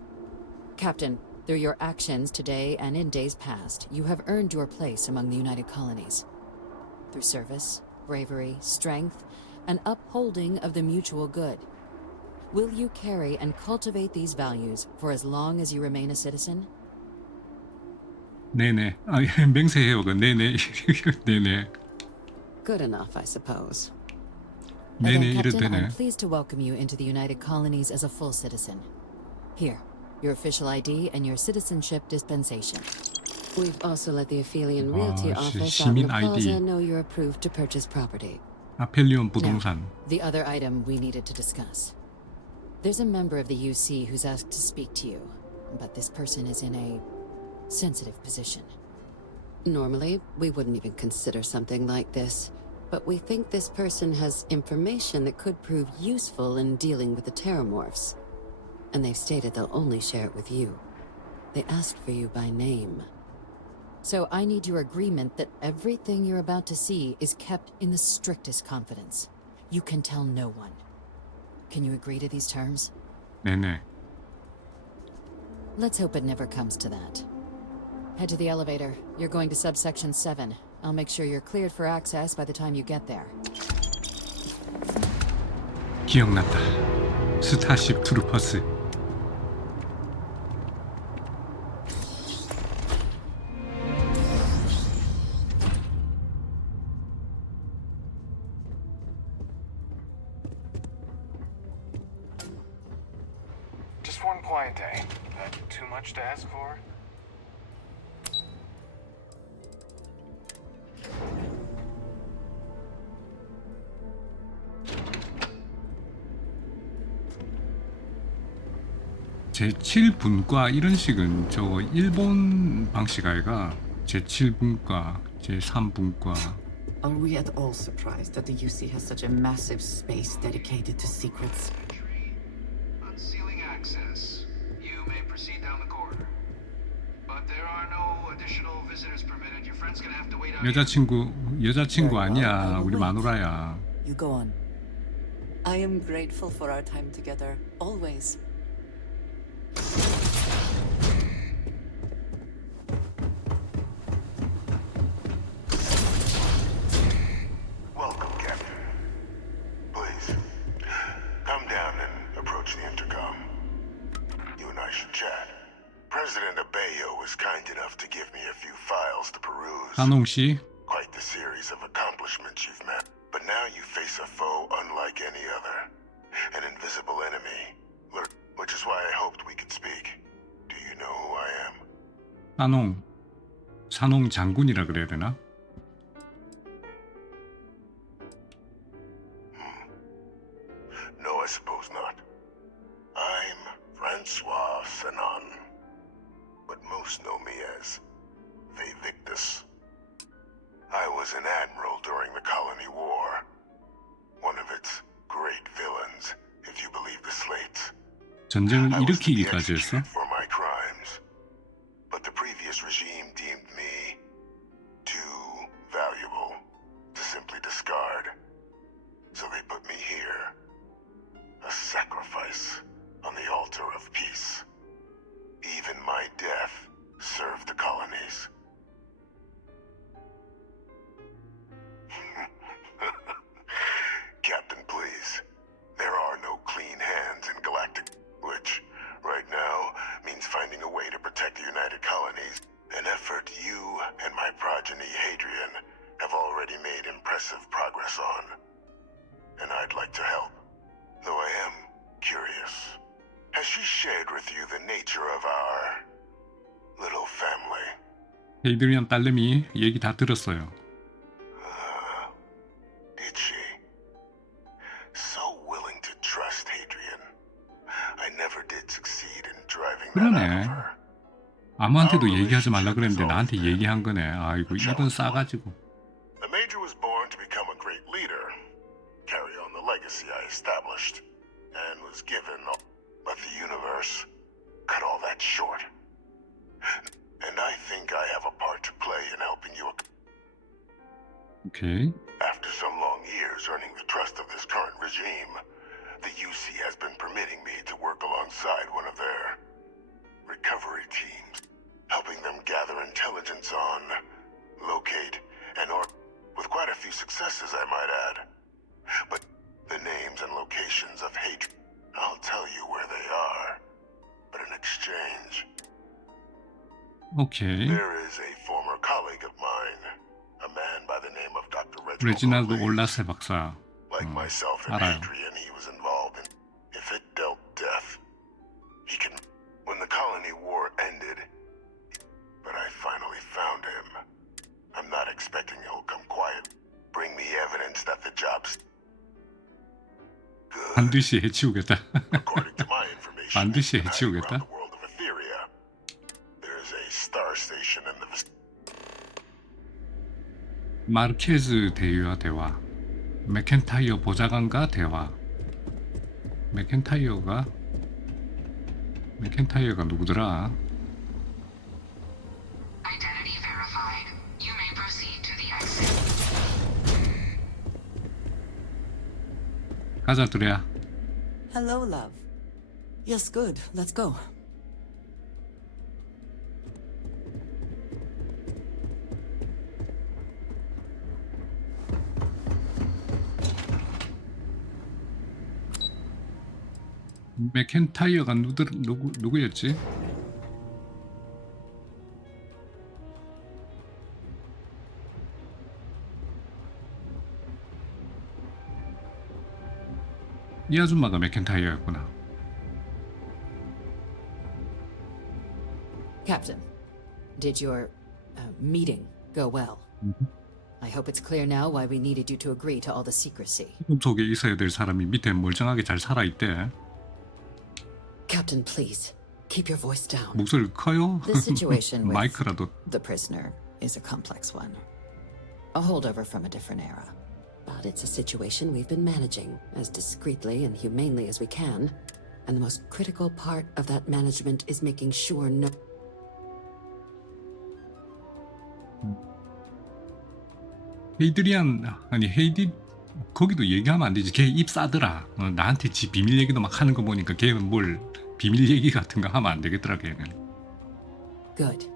Captain, through your actions today and in days past, you have earned your place among the United Colonies. Through service, bravery, strength, and upholding of the mutual good. Will you carry and cultivate these values for as long as you remain a citizen? 네네. 아 맹세해요. 네네. 네네. Good enough, I suppose. 네네 Then, 이래도 Captain, 되네. I'm pleased to welcome you into the United Colonies as a full citizen. Here, your official ID and your citizenship dispensation. We've also let the Aphelion Realty Office out in the 시민 ID. plaza know you're approved to purchase property. 아펠리온 부동산. Now, the other item we needed to discuss. There's a member of the UC who's asked to speak to you, but this person is in a sensitive position. Normally, we wouldn't even consider something like this, but we think this person has information that could prove useful in dealing with the Terramorphs. And they've stated they'll only share it with you. They asked for you by name. So I need your agreement that everything you're about to see is kept in the strictest confidence. You can tell no one. Can you agree to these terms? 네네. Let's hope it never comes to that. Head to the elevator. You're going to subsection 7. I'll make sure you're cleared for access by the time you get there. 기억났다. 스타쉽 트루퍼스. Just one quiet day. That too much to ask for? 제7분과 이런 식은 저 일본 방식 아이가 제7분과 제3분과 Are we at all surprised that the UC has such a massive space dedicated to secrets? Unsealing access. You may proceed down the corridor. But there are no additional visitors permitted. Your friend's gonna have to wait on 여자친구 아니야. 우리 마누라야. You go on. I am grateful for our time together, always. Welcome, Captain. Please, come down and approach the intercom. You and I should chat President Abeyo was kind enough to give me a few files to peruse. 한홍 씨, Quite the series of accomplishments you've met. But now you face a foe unlike any other. An invisible enemy. Which is why I hoped we could speak. Do you know who I am? 산홍 장군이라 그래야 되나? No, I suppose not. I'm Francois Sanon. But most know me as Vivictus. I was an admiral during the Colony War. One of its great villains, if you believe the slates. 전쟁을 일으키기까지 했어? For my crimes. But the previous regime deemed me too valuable to simply discard. So they put me here. A sacrifice on the altar of peace. Even my death served the colonies. Captain, please. There are no clean hands in Galactic, which, right now, means finding a way to protect the United Colonies. An effort you and my progeny, Hadrian, have already made impressive progress on. And I'd like to help. Though I am curious. Has she shared with you the nature of our little family? 헤이드리안 딸내미 얘기 다 들었어요. Did she? So willing to trust Hadrian. I never did succeed in driving that out 그러네. of her. 아무한테도 얘기하지 말라 그랬는데 나한테 얘기한 거네. 아이고 이건 싸가지고. The Major was born to become a great leader, carry on the legacy I established, and was given, but the universe cut all that short. And I think I have a part to play in helping you. 오케이. After some long years earning the trust of this current regime, the UC has been permitting me to work alongside one of their recovery teams, helping them gather intelligence on, locate, and with quite a few successes, I might add. But the names and locations of Hadrian, I'll tell you where they are. But in exchange, 오케이. there is a former colleague of mine, a man by the name of Dr. 레지날도 올라세 박사. Like myself and 알아요. Hadrian, he was involved in. If it dealt death, he can. When the colony war ended, but I finally found him. I'm not expecting he'll come quiet. Bring me evidence that the job's good. 반드시 해치우겠다. According to my information, 반드시 around 해치우겠다. the world of Etheria, there's a star station in the 마르케즈 대위와 대화. 맥켄타이어 보좌관과 대화. 맥켄타이어가 누구더라? Identity verified. You may proceed to the exit. 가자 두레야. Hello, love. Yes, good. Let's go. 맥켄타이어가 누구였지? 이 아줌마가 맥켄타이어였구나. Captain, did your meeting go well? I hope it's clear now why we needed you to agree to all the secrecy. 속에 있어야 될 사람이 밑에 멀쩡하게 잘 살아있대. Captain, please, keep your voice down. 목소리 커요? The situation with 마이크라도. the prisoner is a complex one. A holdover from a different era. But it's a situation we've been managing as discreetly and humanely as we can. And the most critical part of that management is making sure no... 헤이디 거기도 얘기하면 안 되지. 걔 입 싸더라. 나한테 지 비밀 얘기도 막 하는 거 보니까 걔는 뭘 비밀 얘기 같은 거 하면 안 되겠더라 걔는. Good.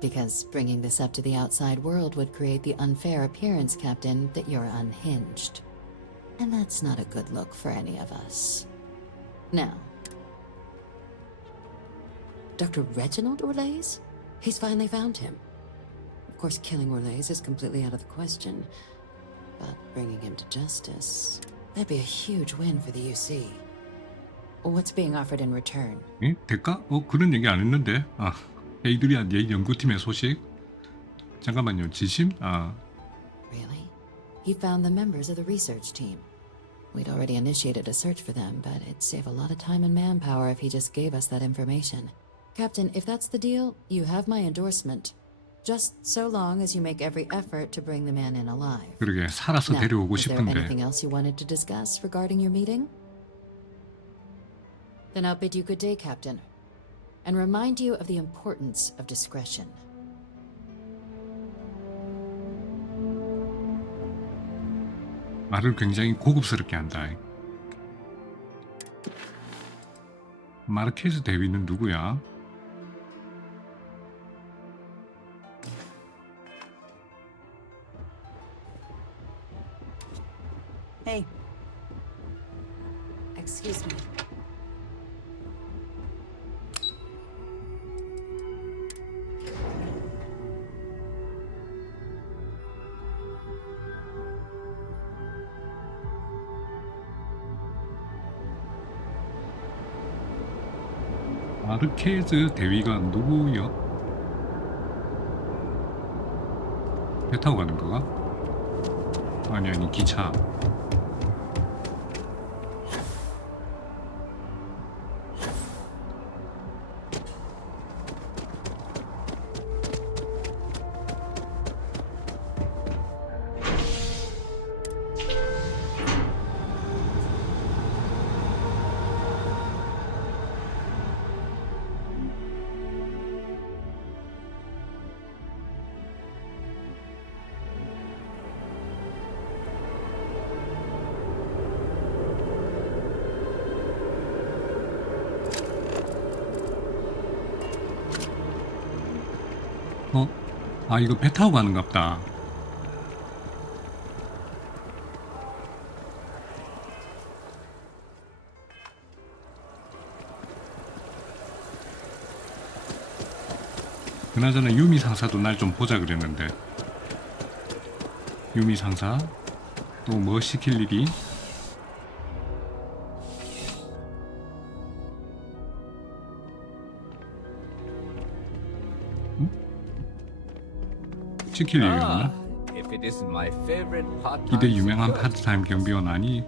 Because bringing this up to the outside world would create the unfair appearance, Captain, that you're unhinged. And that's not a good look for any of us. Now, Dr. Reginald Orlaise? He's finally found him. Of course, killing Orlaise is completely out of the question. But bringing him to justice... that'd be a huge win for the UC. What's being offered in return? 예? 대가? 그런 얘기 안 했는데. 에이드리안 얘 연구팀의 소식. 잠깐만요. 지심? Really? He found the members of the research team. We'd already initiated a search for them, but it'd save a lot of time and manpower if he just gave us that information. Captain, if that's the deal, you have my endorsement. Just so long as you make every effort to bring the man in alive. 그러게 살아서 데려오고 Is there 싶은데. anything else you wanted to discuss regarding your meeting? Then I'll bid you good day, Captain, and remind you of the importance of discretion. 말을 굉장히 고급스럽게 한다. 마르케즈 대위는 누구야? Hey. Excuse me. 마르케즈 대위가 누구요? 배 타고 가는 거가? 아니 기차. 이거 배 타고 가는갑다. 그나저나 유미 상사도 날 좀 보자 그랬는데. 유미 상사 또 뭐 시킬 일이? 시킬 일이 없나? If it isn't my favorite part-time 기대 유명한 security. 파트타임 경비원 아니?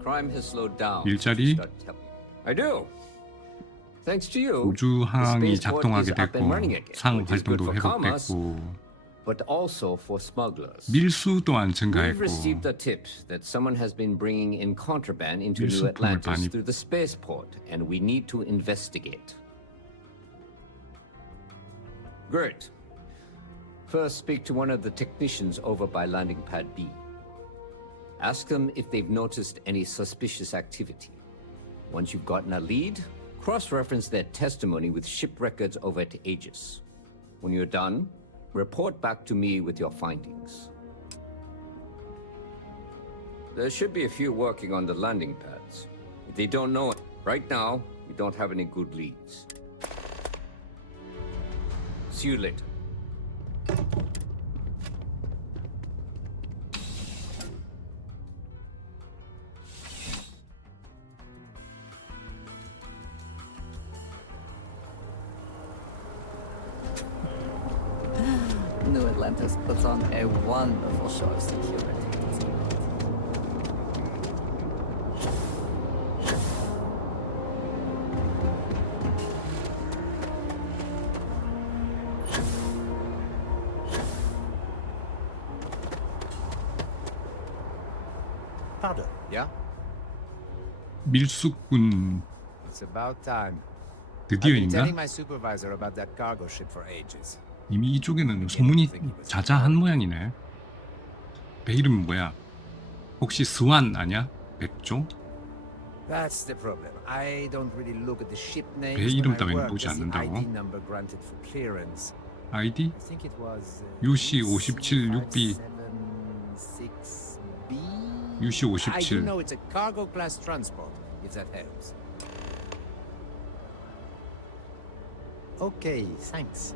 Crime has slowed down. 일자리? I do. Thanks to you. 우주항이 the spaceport 작동하게 is up and running 됐고 again, 상 which is good 활동도 for commerce, 회복됐고 but also for smugglers. 밀수 또한 We've 증가했고 received a tip that someone has been bringing in contraband into New 밀수품을 Atlantis 반입. through the spaceport, and we need to investigate. Great. First, speak to one of the technicians over by landing pad B. Ask them if they've noticed any suspicious activity. Once you've gotten a lead, cross-reference their testimony with ship records over at Aegis. When you're done, report back to me with your findings. There should be a few working on the landing pads. If they don't know it, right now, we don't have any good leads. See you later. New Atlantis puts on a wonderful show of security. Pardon. Yeah? 밀수꾼 It's about time. I've been 드디어인가? telling my supervisor about that cargo ship for ages. 이미 이쪽에는 소문이 자자한 모양이네. 배 이름은 뭐야? 혹시 스완 아니야? 백조? That's the problem. I don't really look at the ship names 배 when 이름 I 따윈 work 보지 as the 않는다고? ID number granted for clearance. 아이디? I think it was UC57 6B 6B. I do UC57 know it's a cargo class transport, if that helps. Okay, thanks.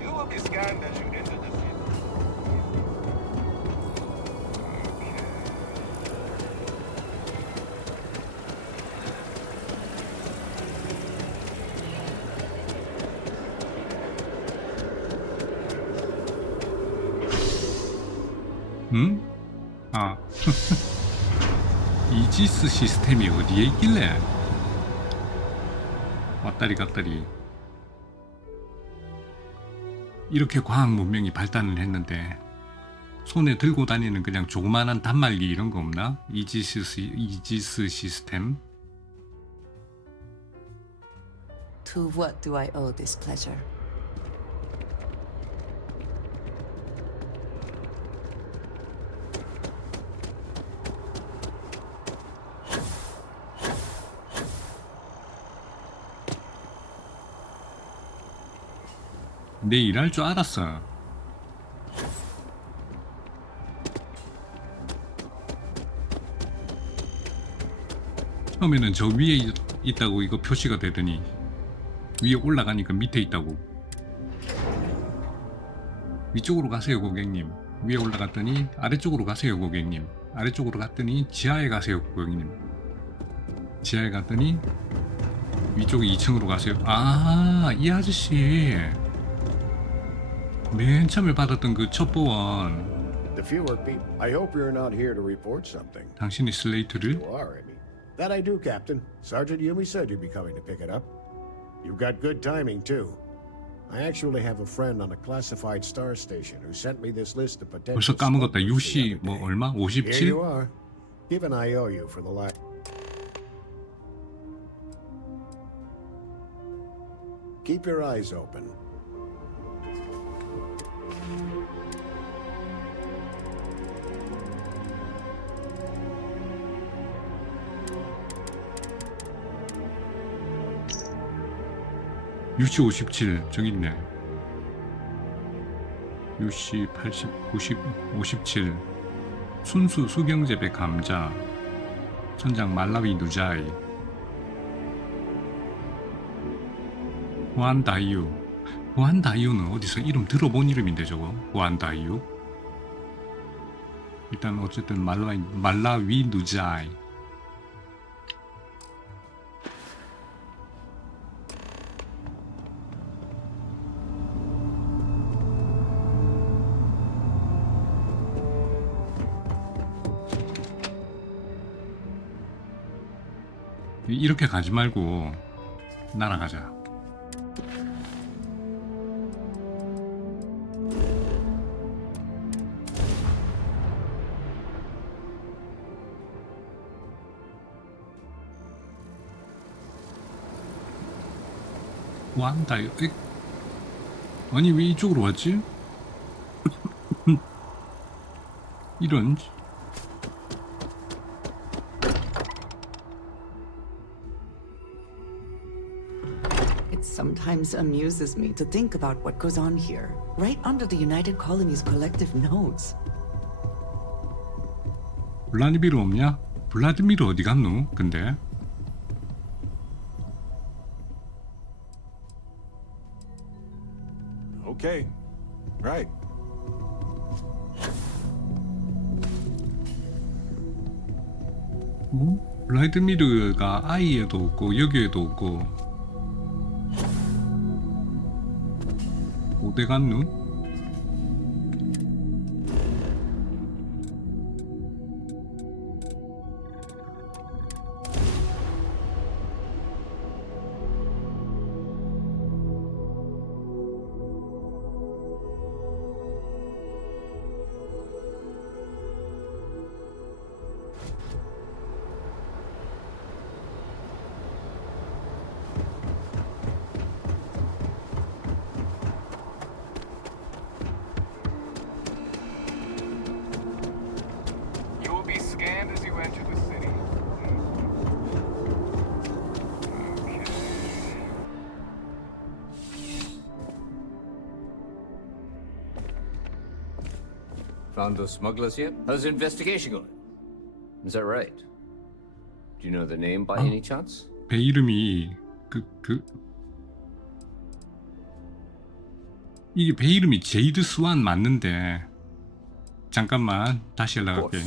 You will be scanned as you enter the city. 응? 아 이지스 시스템이 어디에 있길래? 왔다리 갔다리. 이렇게 과학 문명이 발달을 했는데 손에 들고 다니는 그냥 조그만한 단말기 이런 거 없나? 이지스 시스템? To what do I owe this pleasure? 내 일할 줄 알았어. 처음에는 저 위에 있다고 이거 표시가 되더니 위에 올라가니까 밑에 있다고. 위쪽으로 가세요 고객님. 위에 올라갔더니 아래쪽으로 가세요 고객님. 아래쪽으로 갔더니 지하에 가세요 고객님. 지하에 갔더니 위쪽에 2층으로 가세요. 아, 이 아저씨 맨 처음에 받았던 그 첩보원. The fewer people. I hope you're not here to report something. 당신이 슬레이트를? You are, Amy. That I do, Captain. Sergeant Yumi said you'd be coming to pick it up. You've got good timing too. I actually have a friend on a classified star station who sent me this list of potential. 벌써 까먹었다. UC 뭐 얼마? 57? Here you are. Give an IOU for the last. Keep your eyes open. UC 57 저기 있네. UC 80, 90, 57 순수 수경재배 감자 선장 말라위 누자이 호안다이유. 호안다이유는 어디서 이름 들어본 이름인데 저거 호안다이유. 일단 어쨌든 말라위 누자이. 이렇게 가지 말고 날아가자. 완다. 아니 왜 이쪽으로 왔지? 이런. It sometimes amuses me to think about what goes on here, right under the United Colonies' collective nose. 블라디미르 없냐? 블라디미르 어디 갔노? 근데 Okay. Right. 블라디미르가 아이에도 없고 여기에도 없고 어디 갔노? Found those smugglers yet? How's the investigation going? Is that right? Do you know the name by any chance? 배 이름이 이게 배 이름이 제이드 스완 맞는데 잠깐만 다시 연락할게.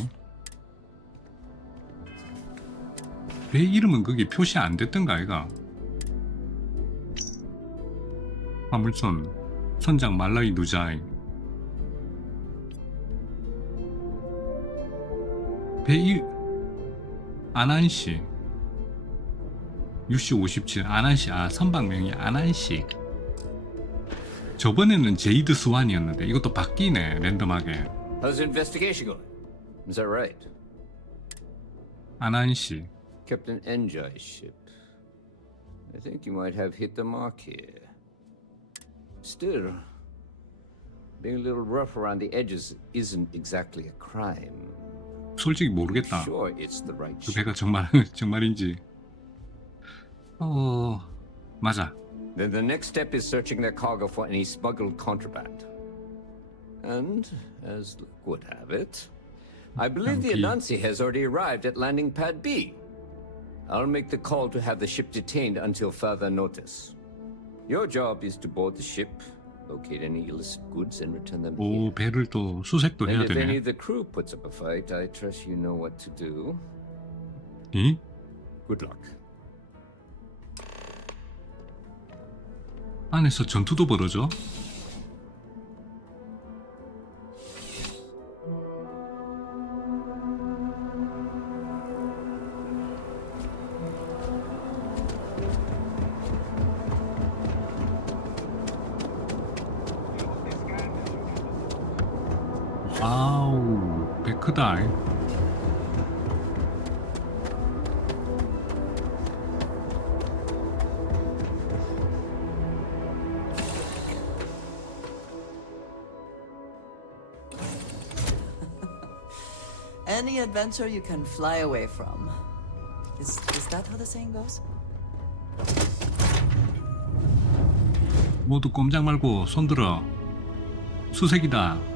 배 이름은 그게 표시 안 됐던가 아이가? 화물선 선장 말라이 누자이 배 아난시 UC 57 아난시 선박명이 아난시. 저번에는 제이드 스완이었는데 이것도 바뀌네 랜덤하게. How's the investigation going? Is that right? 아난시. Captain Enjai's ship. I think you might have hit the mark here. Still, being a little rough around the edges isn't exactly a crime. 솔직히 모르겠다. Sure, it's the right 그 ship. 배가 정말인지. 맞아. Then the next step is searching their cargo for any smuggled contraband. And, as luck would have it, I believe the Anansi has already arrived at landing pad B. I'll make the call to have the ship detained until further notice. Your job is to board the ship, locate any illicit goods, and return them 오, here. 배를 또 수색도 해야 And if any 되네. of the crew puts up a fight, I trust you know what to do. 응? Good luck. 안에서 전투도 벌어져? 아우, 배 크다. Any adventure you can fly away from. Is that how the saying goes? 모두 꼼짝 말고 손들어. 수색이다.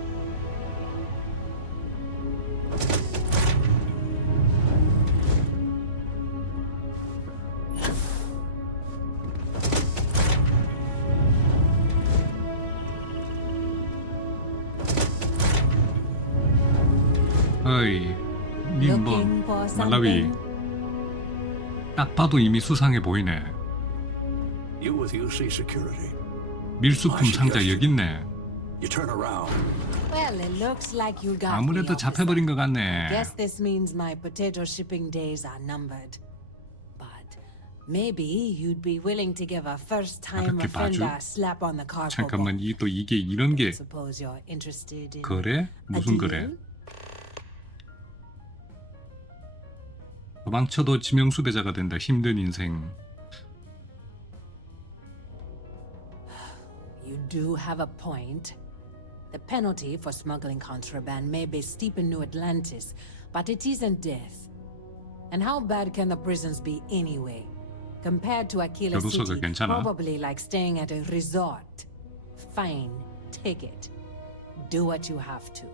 어이, 님 뭐 말라위. 딱 봐도 이미 수상해 보이네. You with UC security. 밀수품 상자 여기 있네. You turn around. Well, it looks like you got 아무래도 잡혀버린 것 같네. Guess this means my potato shipping days are numbered. But maybe you'd be willing to give a first-time 이렇게 봐주? offender a slap on the cargo. 잠깐만, 이게 이런 게 Suppose you're interested in 거래? 무슨 거래? 도망쳐도 지명수배자가 된다. 힘든 인생. You do have a point. The penalty for smuggling contraband may be steep in New Atlantis, but it isn't death. And how bad can the prisons be anyway? Compared to Aquila 교도소가 City, 괜찮아? probably like staying at a resort. Fine, take it. Do what you have to.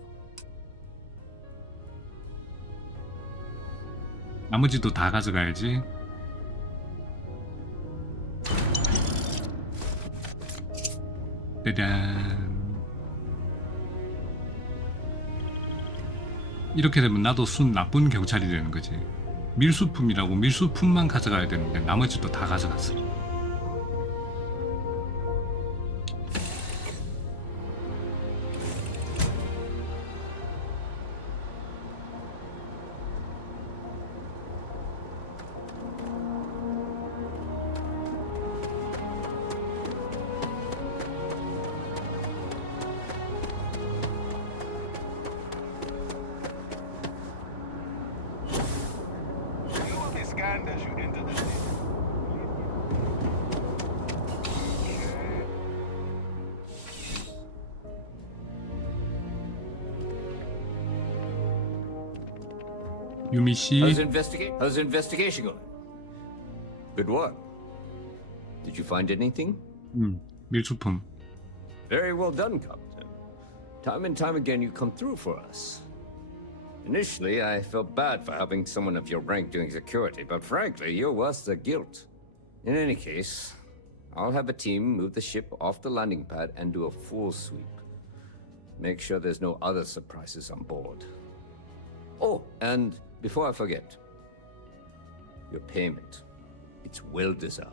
나머지도 다 가져가야지. 짜잔. 이렇게 되면 나도 순 나쁜 경찰이 되는 거지. 밀수품이라고 밀수품만 가져가야 되는데 나머지도 다 가져갔어. You will be scanned as you enter the city. 유미 씨. How's the investigation going? Good work. Did you find anything? 밀수품. Very well done, Captain. Time and time again, you come through for us. Initially, I felt bad for having someone of your rank doing security, but frankly, you're worse the guilt. In any case, I'll have a team move the ship off the landing pad and do a full sweep. Make sure there's no other surprises on board. Oh, and before I forget, your payment. It's well deserved.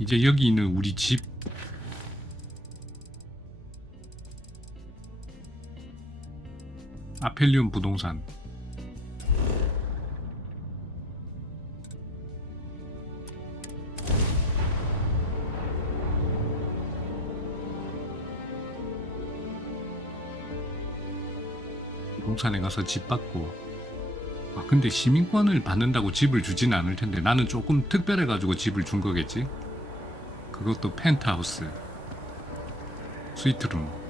이제 여기 있는 우리 집 아펠리온 부동산 부동산에 가서 집 받고 아 근데 시민권을 받는다고 집을 주지는 않을 텐데 나는 조금 특별해 가지고 집을 준 거겠지. 그것도 펜트하우스 스위트룸.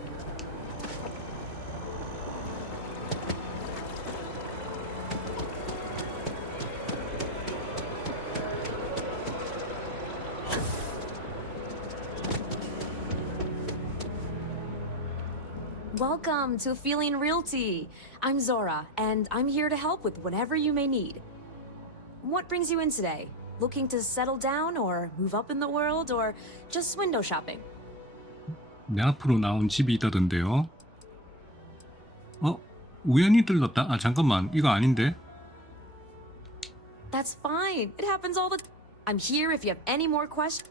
Welcome to Feeling Realty. I'm Zora, and I'm here to help with whatever you may need. What brings you in today? Looking to settle down, or move up in the world, or just window shopping? 내 앞으로 나온 집이 있다던데요. 우연히 들렀다? 아 잠깐만 이거 아닌데? That's fine. It happens all the time. I'm here if you have any more questions.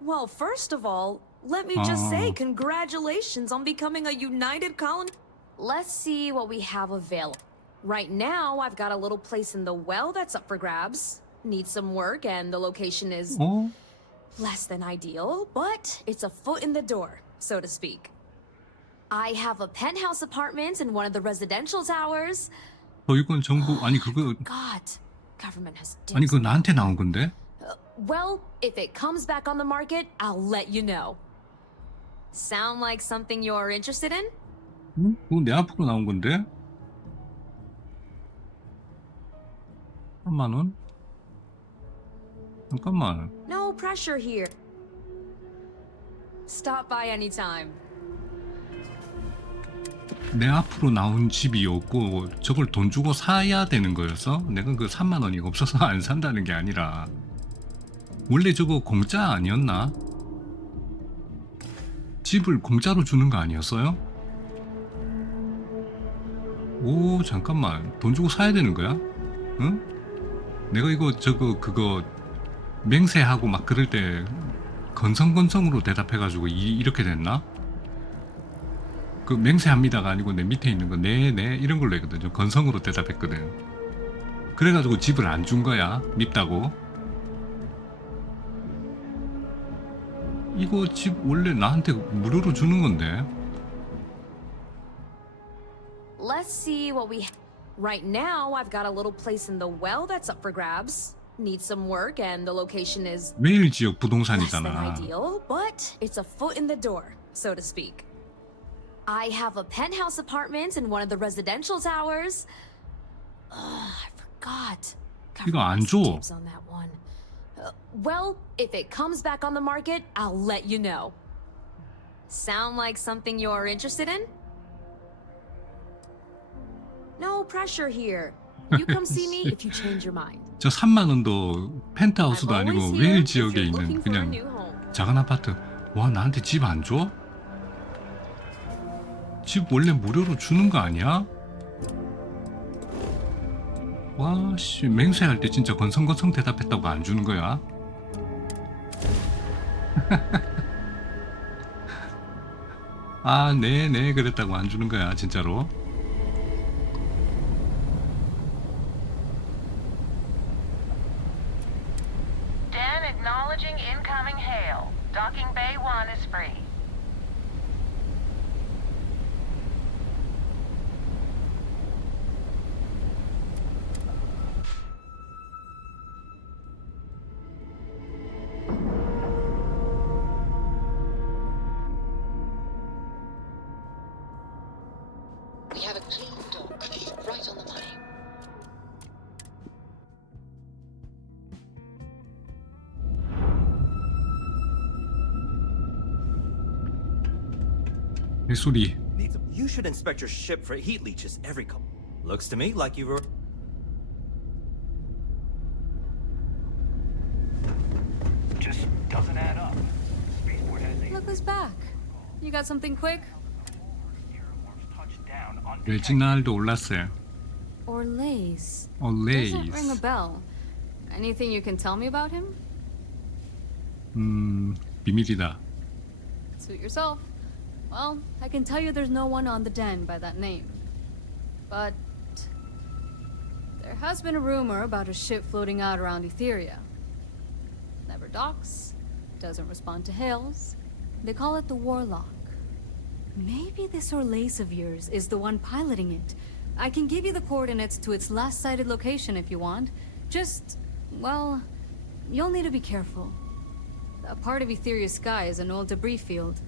Well, first of all, let me just say congratulations on becoming a united colony. Let's see what we have available. Right now, I've got a little place in the well that's up for grabs. Needs some work, and the location is less than ideal, but it's a foot in the door, so to speak. I have a penthouse apartment in one of the residential towers. 이건 정부 아니 그거 God, government has 아니 그거 나한테 나온 건데? Well, if it comes back on the market, I'll let you know. Sound like something you're interested in? 응? 그거 내 앞으로 나온 건데? 3만 원? 잠깐만. No pressure here. Stop by anytime. 내 앞으로 나온 집이 없고 저걸 돈 주고 사야 되는 거였어? 내가 그 3만 원이 없어서 안 산다는 게 아니라 원래 저거 공짜 아니었나? 집을 공짜로 주는 거 아니었어요? 오 잠깐만 돈 주고 사야 되는 거야? 응? 내가 이거 저거 그거 맹세하고 막 그럴 때 건성건성으로 대답해가지고 이렇게 됐나? 그 맹세합니다가 아니고 내 밑에 있는 거 네 이런 걸로 했거든. 좀 건성으로 대답했거든. 그래가지고 집을 안 준 거야. 밉다고. 이거 집 원래 나한테 무료로 주는 건데. Let's see what we Right now, I've got a little place in the well that's up for grabs. Needs some work, and the location is 매일 지역 less than 부동산이잖아. ideal, but it's a foot in the door, so to speak. I have a penthouse apartment in one of the residential towers. I forgot. 이거 안 줘. Dibs on that one. Well, if it comes back on the market, I'll let you know. Sound like something you're interested in? No pressure here. You come see me if you change your mind. 저 3만 원도 펜트하우스도 아니고 웨일 지역에 있는 그냥 작은 아파트. 와 나한테 집 안 줘? 집 원래 무료로 주는 거 아니야? 와 씨 맹세할 때 진짜 건성건성 대답했다고 안 주는 거야? 아 네 그랬다고 안 주는 거야 진짜로? Dan acknowledging incoming hail. Docking Bay 1 is free. We have a clean dock, right on the money. 배소리. You should inspect your ship for heat leeches every couple. Looks to me like you were. Just doesn't add up. Spaceport has a Look who's back. You got something quick? 레지날도 올랐어요. Orlaise. Orlaise. Doesn't ring a bell. Anything you can tell me about him? 비밀이다. Suit yourself. Well, I can tell you there's no one on the den by that name. But there has been a rumor about a ship floating out around Etheria. Never docks, doesn't respond to hails. They call it the Warlock. Maybe this Orlaise of yours is the one piloting it. I can give you the coordinates to its last sighted location if you want. Just, well, you'll need to be careful. That part of Etheria's sky is an old debris field.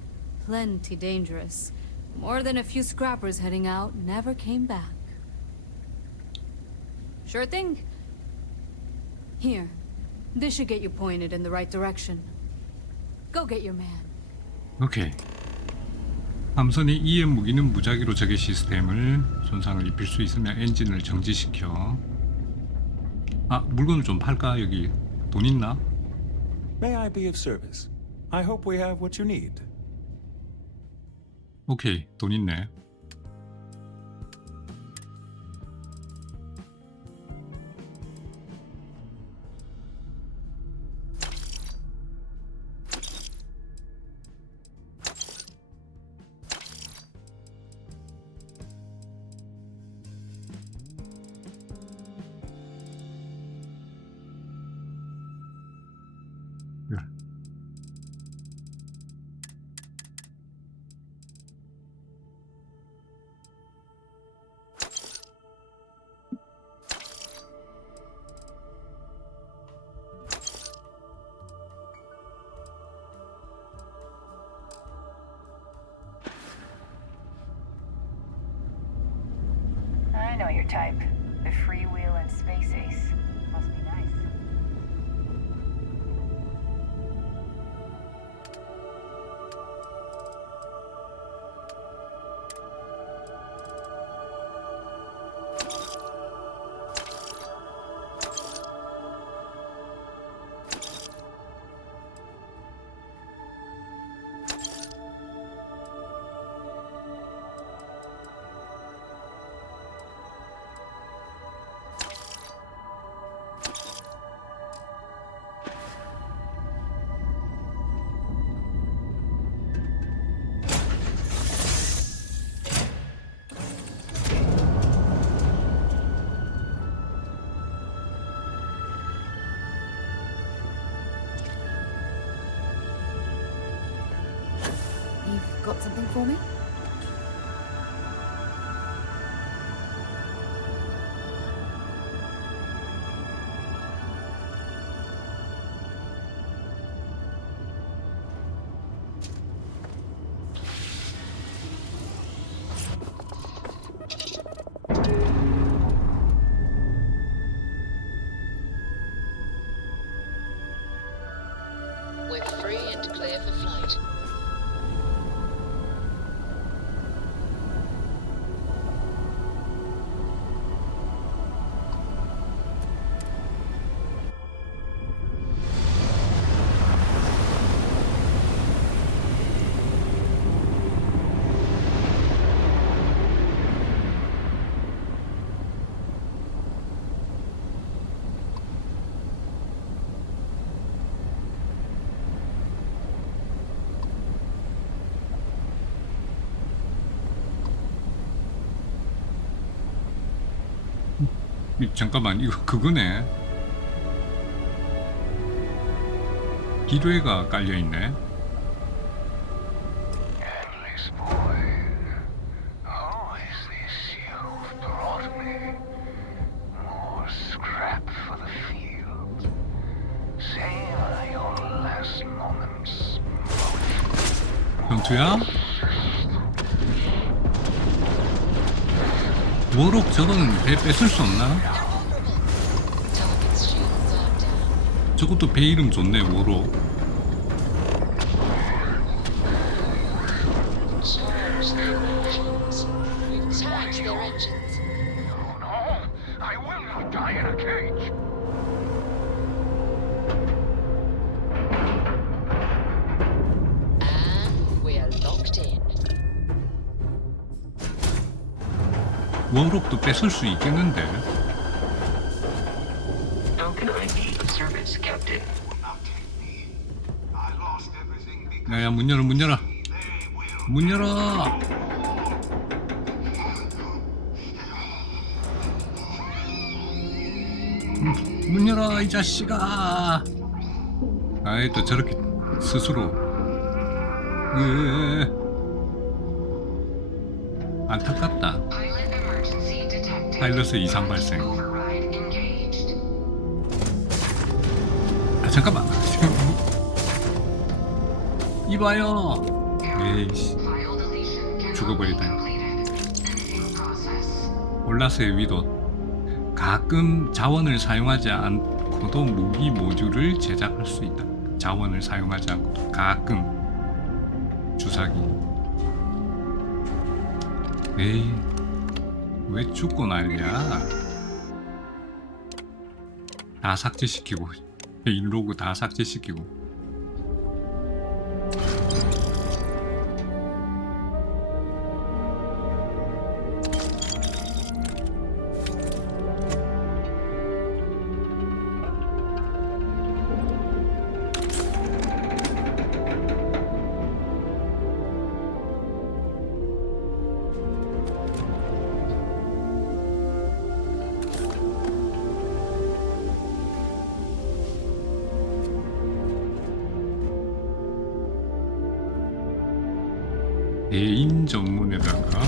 Plenty dangerous. More than a few scrappers heading out never came back. Sure thing. Here. This should get you pointed in the right direction. Go get your man. 오케이. 함선의 EM 무기는 무작위로 적의 시스템을 손상을 입힐 수 있으며 엔진을 정지시켜. 아, 물건을 좀 팔까? 여기 돈 있나? May I be of service? I hope we have what you need. 오케이, 돈 있네. I know your type. The freewheel and space ace. Must be nice. You've got something for me? We're free and clear for flight. 잠깐만, 이거 그거네. 기뢰가 깔려있네. Endless boy. Who is this you've brought me? More scrap for the field. Savor your last moments. 병투야? 워록 저거는 배 뺏을 수 없나? 저것도 배 이름 좋네, 워록. Charge 워록도 뺏을 수 있겠는데. 야야, 문 열어, 문 열어, 문 열어. 문 열어 이 자식아. 아이 또 저렇게 스스로. 안타깝다. 파일럿의 이상 발생. 아 잠깐만. 이봐요. 에이씨. 죽어버리다. 올라스의 위도. 가끔 자원을 사용하지 않고도 무기 모듈을 제작할 수 있다. 자원을 사용하지 않고도 가끔. 주사기. 에이, 왜 죽고 난리야? 다 삭제시키고, 인로그 다 삭제시키고. 대인 전문에다가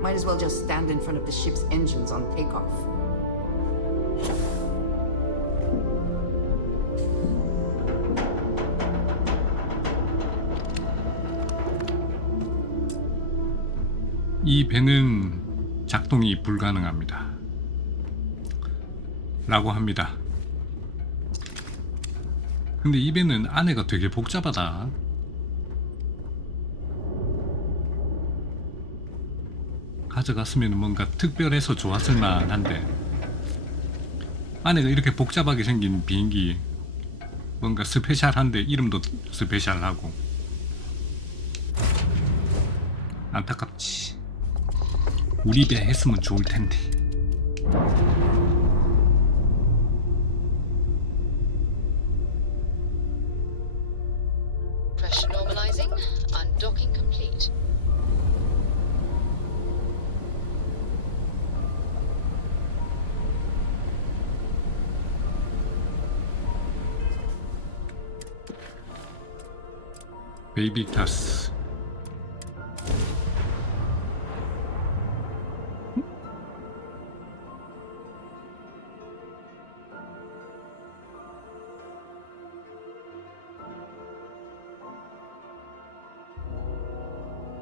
Might as well just stand in front of the ship's engines on takeoff. 이 배는 작동이 불가능합니다. 라고 합니다. 근데 이 배는 안에가 되게 복잡하다. 가져갔으면 뭔가 특별해서 좋았을 만한데 안에가 이렇게 복잡하게 생긴 비행기 뭔가 스페셜한데 이름도 스페셜하고 안타깝지. 우리 배 했으면 좋을 텐데. Pressure normalizing. Undocking complete. 베이비타스.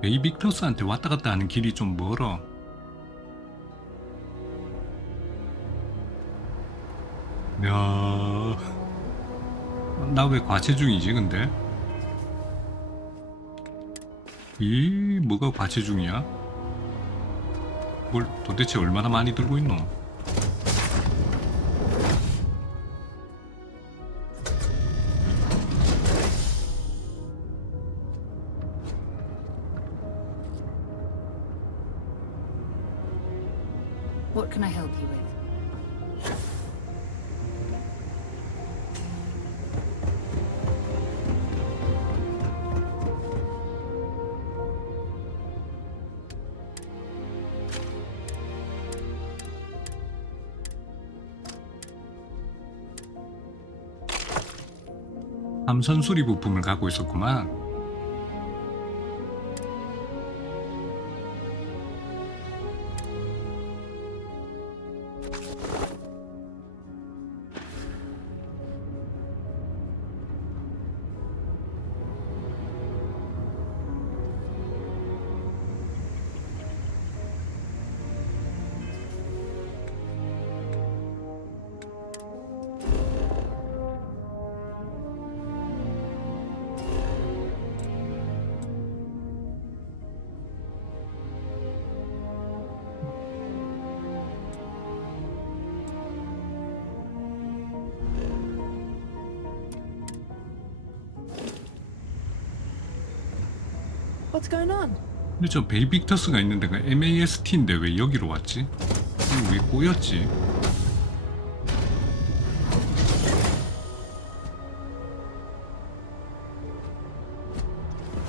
베이비터스한테 왔다 갔다 하는 길이 좀 멀어. 야, 나 왜 과체중이지 근데? 이 뭐가 과체중이야? 뭘 도대체 얼마나 많이 들고 있노? What can I help you with? 함선 수리 부품을 갖고 있었구만. What's going on? 근데 저 베이빅터스가 있는 데가 MAST인데 왜 여기로 왔지? 이거 왜 꼬였지?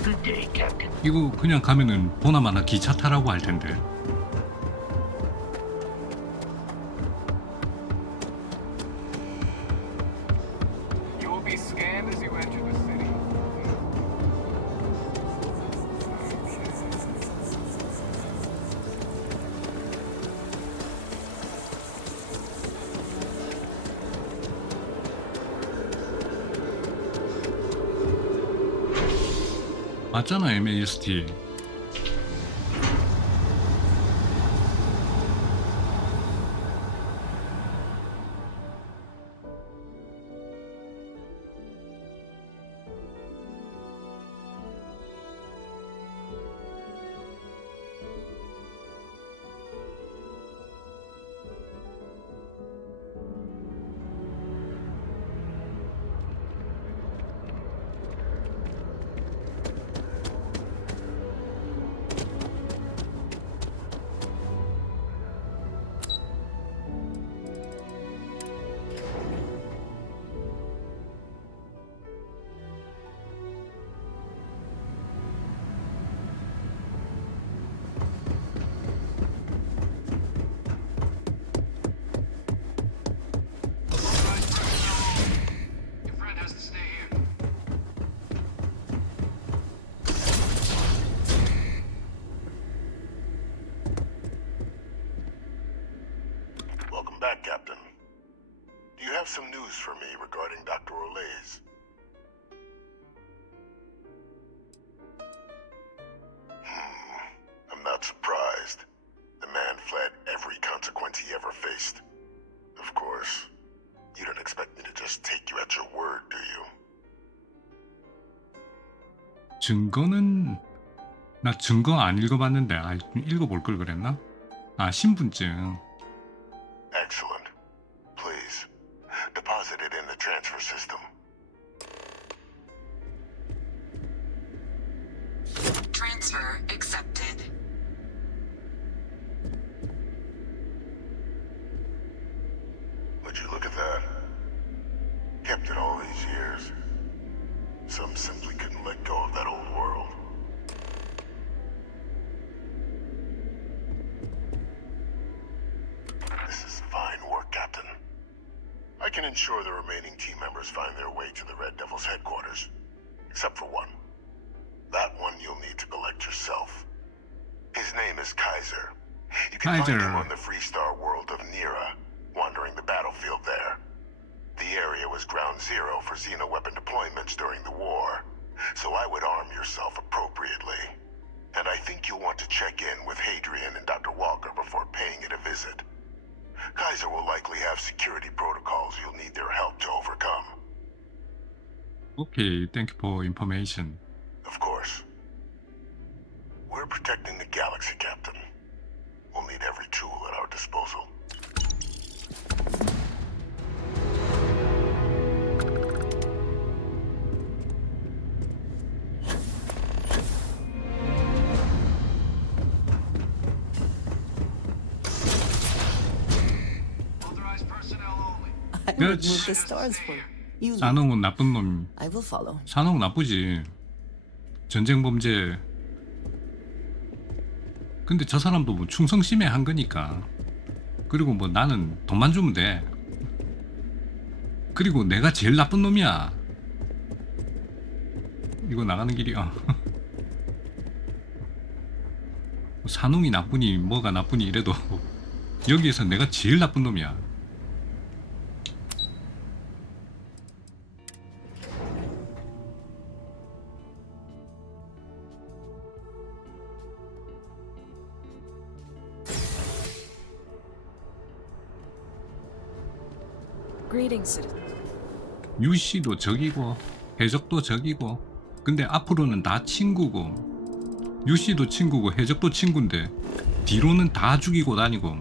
Good day, Captain. 이거 그냥 가면은 보나마나 기차 타라고 할 텐데. You will be scanned as you enter the city. 맞잖아, MAST. Your friend has to stay here. Welcome back, Captain. Do you have some news for me regarding Dr. Olays? I'm not surprised. The man fled every consequence he ever faced. Of course, you don't expect me to just take you at your word, do you? 증거는 나 증거 안 읽어봤는데 좀 읽어볼 걸 그랬나? 아, 신분증. Excellent. Please, deposit it in the transfer system. Transfer accepted. Would you look at that? Kept it all these years. Some simply couldn't let go of that old world. This is fine work, Captain. I can ensure the remaining team members find their way to the Red Devil's headquarters. Except for one. That one you'll need to collect yourself. His name is Kaiser. You can find him on the Freestar world of Nira, wandering the battlefield there. The area was ground zero for xeno-weapon deployments during the war, so I would arm yourself appropriately. And I think you'll want to check in with Hadrian and Dr. Walker before paying it a visit. Kaiser will likely have security protocols you'll need their help to overcome. Okay, thank you for information. Of course. We're protecting the galaxy, Captain. We'll need every tool at our disposal. Authorized personnel only. I would move the stars for you. 산홍은 나쁜 놈. I will follow. 산홍 나쁘지. 전쟁 범죄. 근데 저 사람도 뭐 충성심에 한 거니까. 그리고 뭐 나는 돈만 주면 돼. 그리고 내가 제일 나쁜 놈이야. 이거 나가는 길이야. 산홍이 나쁘니 뭐가 나쁘니 이래도 여기에서 내가 제일 나쁜 놈이야. Greetings, citizen. 유씨도 적이고 해적도 적이고 근데 앞으로는 다 친구고 유씨도 친구고 해적도 친구인데 뒤로는 다 죽이고 다니고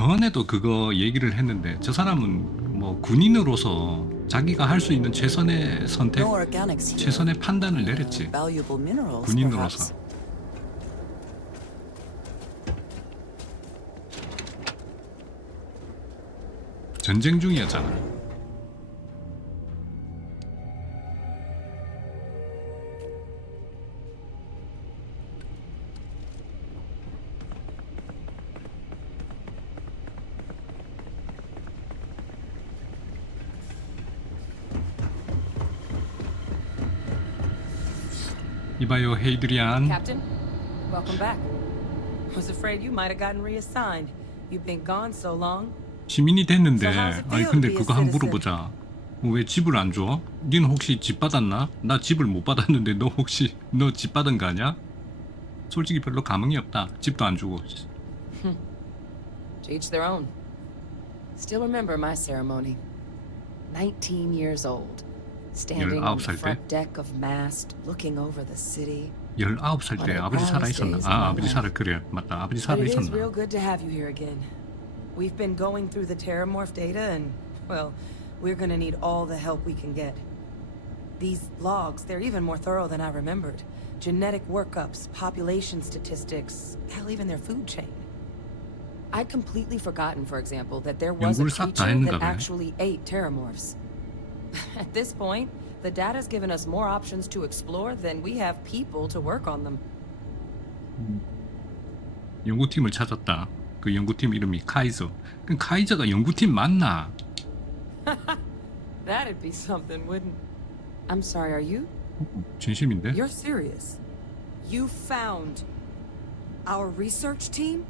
전에도 그거 얘기를 했는데 저 사람은 뭐 군인으로서 자기가 할 수 있는 최선의 선택, No organics here. 최선의 판단을 내렸지. Valuable minerals, 군인으로서. perhaps. 전쟁 중이었잖아. 이봐요, 헤이드리안. Captain, welcome back. Was afraid you might have gotten reassigned. You've been gone so long. 시민이 됐는데, So how's it 아니 feel 근데 to be a 그거 한번 citizen? 물어보자. 왜 집을 안 줘? 니는 혹시 집 받았나? 나 집을 못 받았는데 너 혹시 너 집 받은 거 아니야? 솔직히 별로 감흥이 없다. 집도 안 주고. To each their own. Still remember my ceremony. 19 years old. Standing on the 19살 때? front deck of mast, looking over the city. 19살 때 아버지 살아있었나? 아, 아버지 살아, 그래. 맞다. 아버지 But it is 살아있었나? real good to have you here again. We've been going through the terramorph data and, well, we're gonna need all the help we can get. These logs, they're even more thorough than I remembered. Genetic workups, population statistics, hell, even their food chain. I'd completely forgotten, for example, that there was a 연구를 싹 다 creature 했는가 that 보네. actually ate terramorphs. At this point, the data's given us more options to explore than we have people to work on them. 연구팀을 찾았다. 그 연구팀 이름이 카이저. 그럼 카이저가 연구팀 맞나? That'd be something, wouldn't? I'm sorry, are you? 진심인데? You're serious? You found our research team?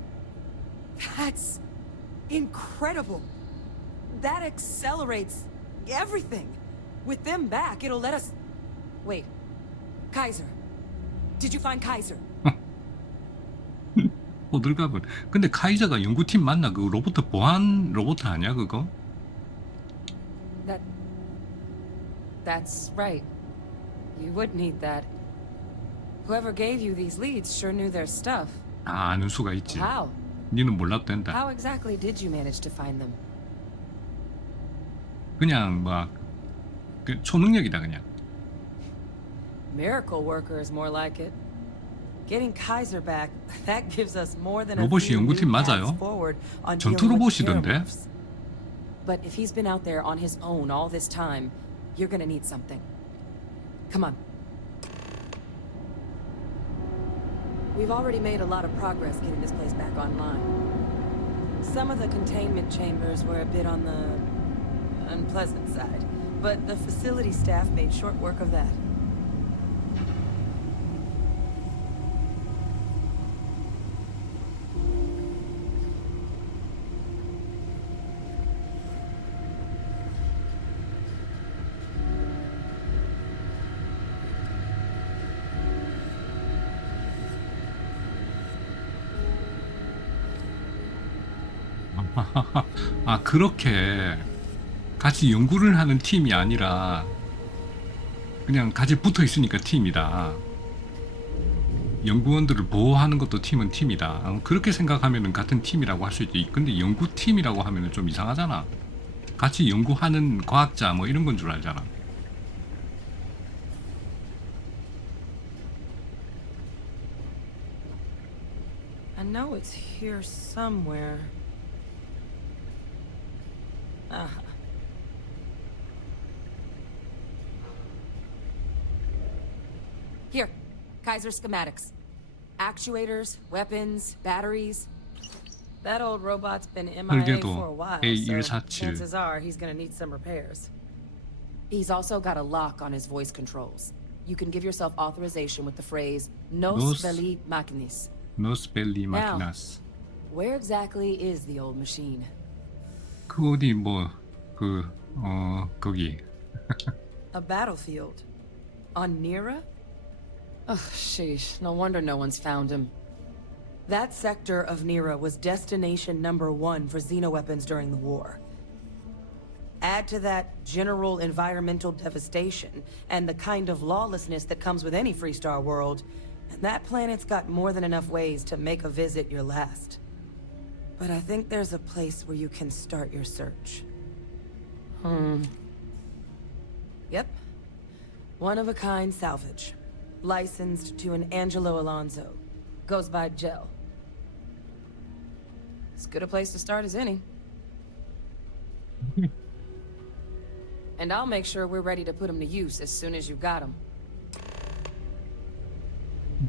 That's incredible. That accelerates everything. With them back, it'll let us... Wait. Kaiser. Did you find Kaiser? 호들갑은. 근데 카이저가 연구팀 맞나? 그 로봇 보안 로봇 아니야 그거? That's right. You would need that. Whoever gave you these leads sure knew their stuff. 아, 아는 수가 있지. How? 니는 몰라도 된다. How exactly did you manage to find them? 그냥 그 초능력이다 그냥. Miracle worker is more like it. Getting Kaiser back, that gives us more than a 로봇이 few 연구팀 new 맞아요? paths forward on 전투 dealing with 로봇이던데? terramorphs. But if he's been out there on his own all this time, you're gonna need something. Come on. We've already made a lot of progress getting this place back online. Some of the containment chambers were a bit on the unpleasant side, but the facility staff made short work of that. 아, 그렇게 같이 연구를 하는 팀이 아니라 그냥 같이 붙어 있으니까 팀이다. 연구원들을 보호하는 것도 팀은 팀이다. 그렇게 생각하면은 같은 팀이라고 할 수 있지. 근데 연구팀이라고 하면은 좀 이상하잖아. 같이 연구하는 과학자 뭐 이런 건 줄 알잖아. I know it's here somewhere. Here, Kaiser schematics. Actuators, weapons, batteries. That old robot's been MIA for a while, so chances are he's gonna need some repairs. He's also got a lock on his voice controls. You can give yourself authorization with the phrase Nos belli machinis. Nos belli machinas. Where exactly is the old machine? 그 어디 거기. A battlefield. On Nira? Oh, sheesh. No wonder no one's found him. That sector of Nira was destination #1 for xenoweapons during the war. Add to that general environmental devastation and the kind of lawlessness that comes with any Freestar world, and that planet's got more than enough ways to make a visit your last. but I think there's a place where you can start your search. Yep. One-of-a-kind salvage. Licensed to an Angelo Alonso. Goes by Gel. As good a place to start as any. And I'll make sure we're ready to put him to use as soon as you've got him.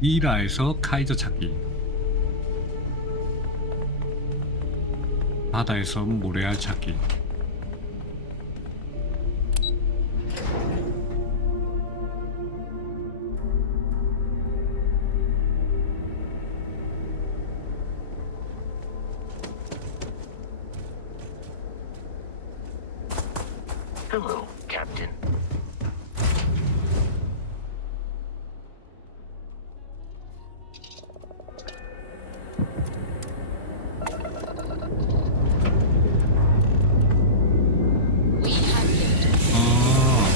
미라에서 카이저 찾기. 바다에서 모래알 찾기. Hello, Captain.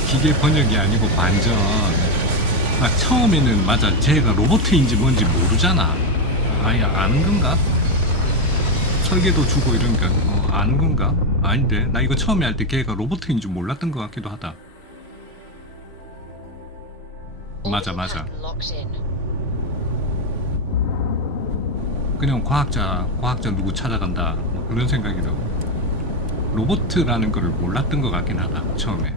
기계 번역이 아니고 반전. 아, 처음에는 맞아. 쟤가 로봇인지 뭔지 모르잖아. 아예 아는 건가? 설계도 주고 이러니까 아는 건가? 아닌데 나 이거 처음에 할 때 걔가 로봇인 줄 몰랐던 것 같기도 하다. 맞아. 그냥 과학자 누구 찾아간다 뭐 그런 생각이 들고 로봇이라는 거를 몰랐던 것 같긴 하다 처음에.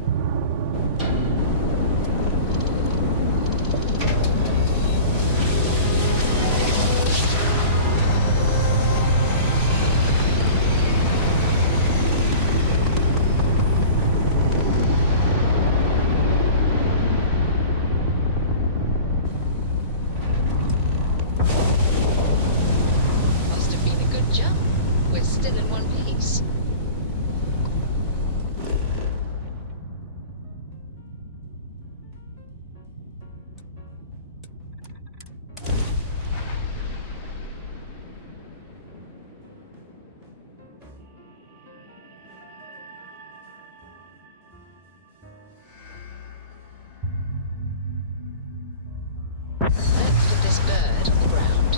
Let's put this bird on the ground.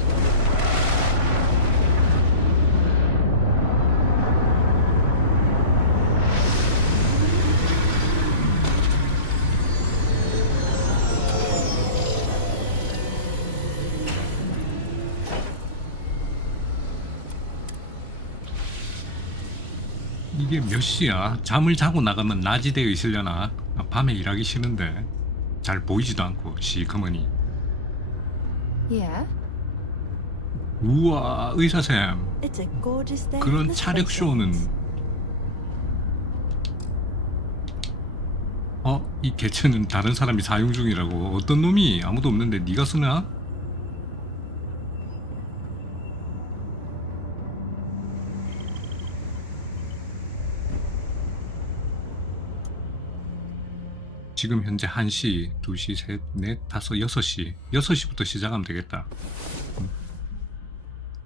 이게 몇 시야? 잠을 자고 나가면 낮이 되어 있으려나? 밤에 일하기 싫은데 잘 보이지도 않고 시커머니. Yeah. 우와 의사쌤. It's a gorgeous day. 그런 차력 쇼는 이 개체는 다른 사람이 사용 중이라고. 어떤 놈이? 아무도 없는데 네가 쓰나? 지금 현재 1시, 2시, 3, 4, 5, 6시 6시부터 시작하면 되겠다.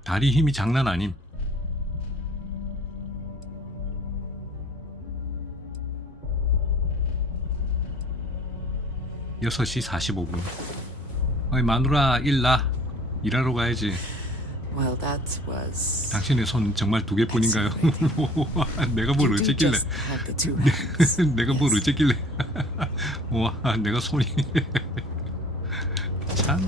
다리 힘이 장난 아님. 여섯 시 45분. 어이 마누라 일나. 일하러 가야지. Well, that was... 당신의 손 정말 2개뿐인가요? 내가 뭘 어쨌길래? 내가 뭘 어쨌길래? 와, 내가 손이 참.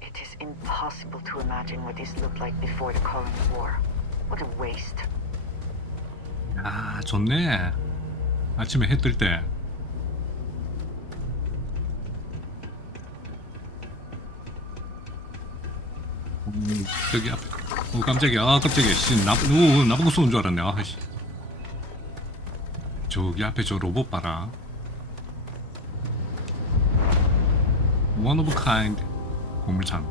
It is impossible to imagine what this looked like before the Colony War. What a waste. 아, 좋네. 아침에 해 뜰 때. 저기 앞. 깜짝이야. 깜짝이야. 씨, 나보고 쏘는 줄 알았네. 아, 씨. 저기 앞에 저 로봇 봐라. One of a kind. 보물창.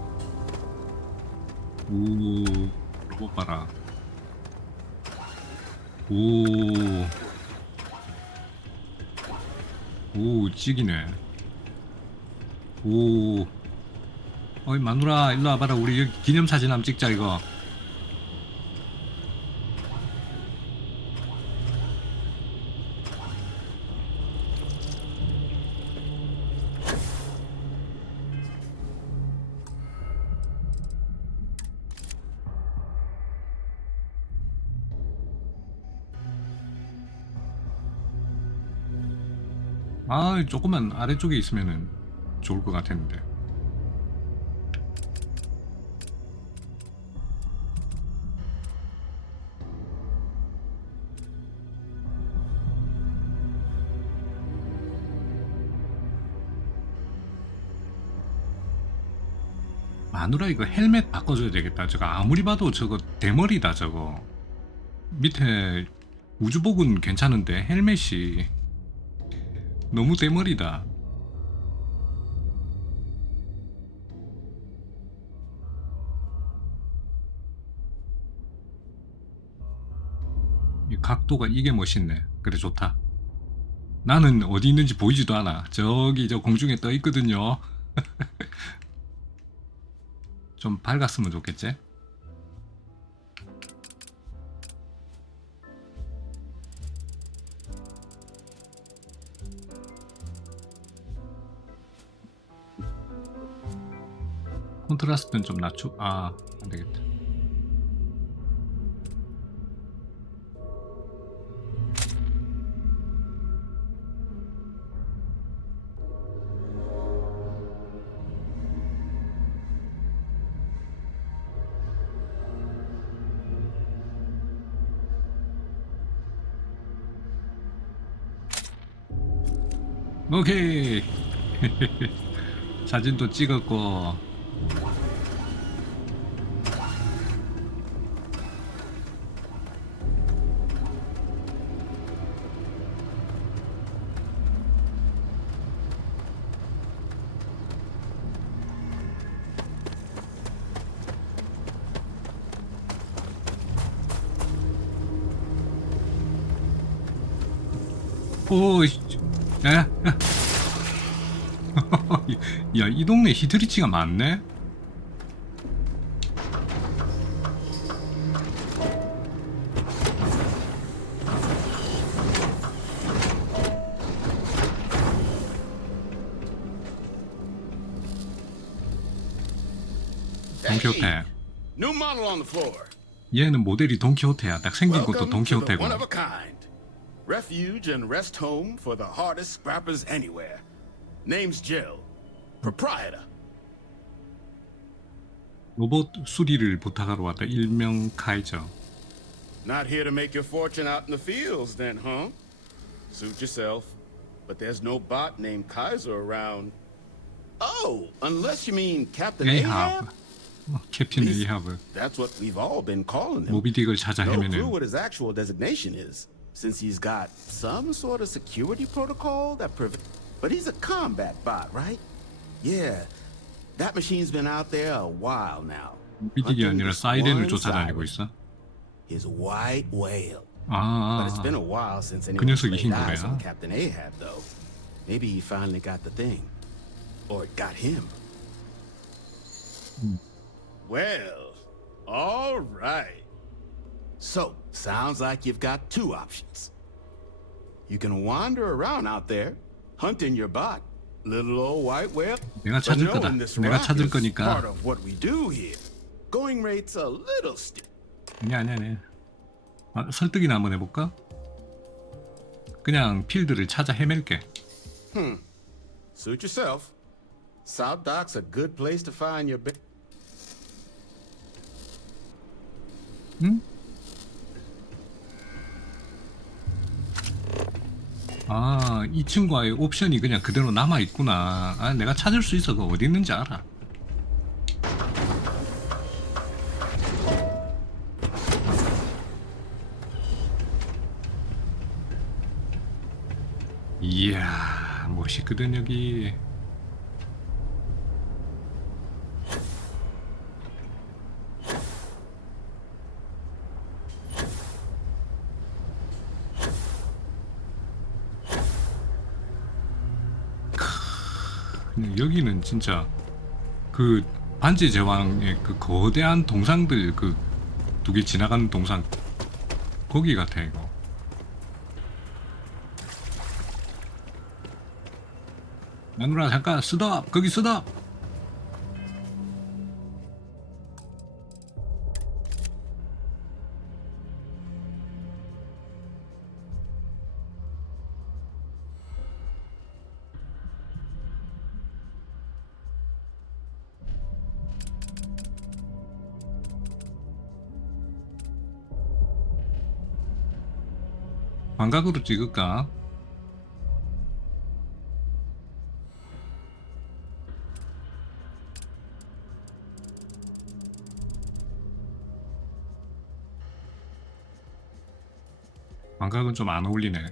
오, 로봇 봐라. 오, 찍이네. 오. 어이 마누라 일로 와봐라. 우리 여기 기념사진 한번 찍자 이거. 아, 조금만 아래쪽에 있으면은 좋을 것 같았는데. 마누라 이거 헬멧 바꿔줘야 되겠다. 저거 아무리 봐도 저거 대머리다 저거. 밑에 우주복은 괜찮은데 헬멧이 너무 대머리다. 이 각도가 이게 멋있네. 그래 좋다. 나는 어디 있는지 보이지도 않아. 저기 저 공중에 떠 있거든요. 좀 밝았으면 좋겠지? 콘트라스트는 좀 낮추... 아, 안되겠다. 오케이. 사진도 찍었고. 오, 야, 야, 이 동네 히드리치가 많네? 돈키호테. New model on the floor. 얘는 모델이 돈키호테야. 딱 생긴 것도 Welcome to the 돈키호테고. one of a kind. Refuge and rest home for the hardest scrappers anywhere. Name's Jill. Proprietor. 로봇 수리를 부탁하러 왔다. 일명 카이저. Not here to make your fortune out in the fields then, huh? Suit yourself. But there's no bot named Kaiser around. Oh, unless you mean Captain Ahab? 캡틴 에이하브. That's what we've all been calling him. 모비딕을 찾아 No clue 헤매는. what his actual designation is, since he's got some sort of security protocol that but he's a combat bot, right? Yeah, that machine's been out there a while now. 모비딕이 아니라 사이렌을 쫓아다니고 있어. His white whale. 아, But it's been a while since 그 anyone 녀석이 laid eyes 흰 on 거야. Captain Ahab, though. Maybe he finally got the thing, or it got him. Well, all right. So, sounds like you've got two options. You can wander around out there, hunting your bot, little old white whale. 내가 찾을 But 거다. knowing this 내가 rock 찾을 is 거니까. part of what we do here. Going rate's a little stiff. 아니야. 아, 설득이나 한번 해볼까? 그냥 필드를 찾아 헤맬게. Suit yourself. South Dock's a good place to find your 응? 아, 2층과의 옵션이 그냥 그대로 남아있구나. 아, 내가 찾을 수 있어. 그거 어디 있는지 알아. 이야, 멋있거든 여기. 여기는 진짜 그 반지 제왕의 그 거대한 동상들 그 두 개 지나가는 동상 거기 같아 이거. 마누라 잠깐 스톱! 거기 스톱! 광각으로 찍을까? 광각은 좀 안 어울리네.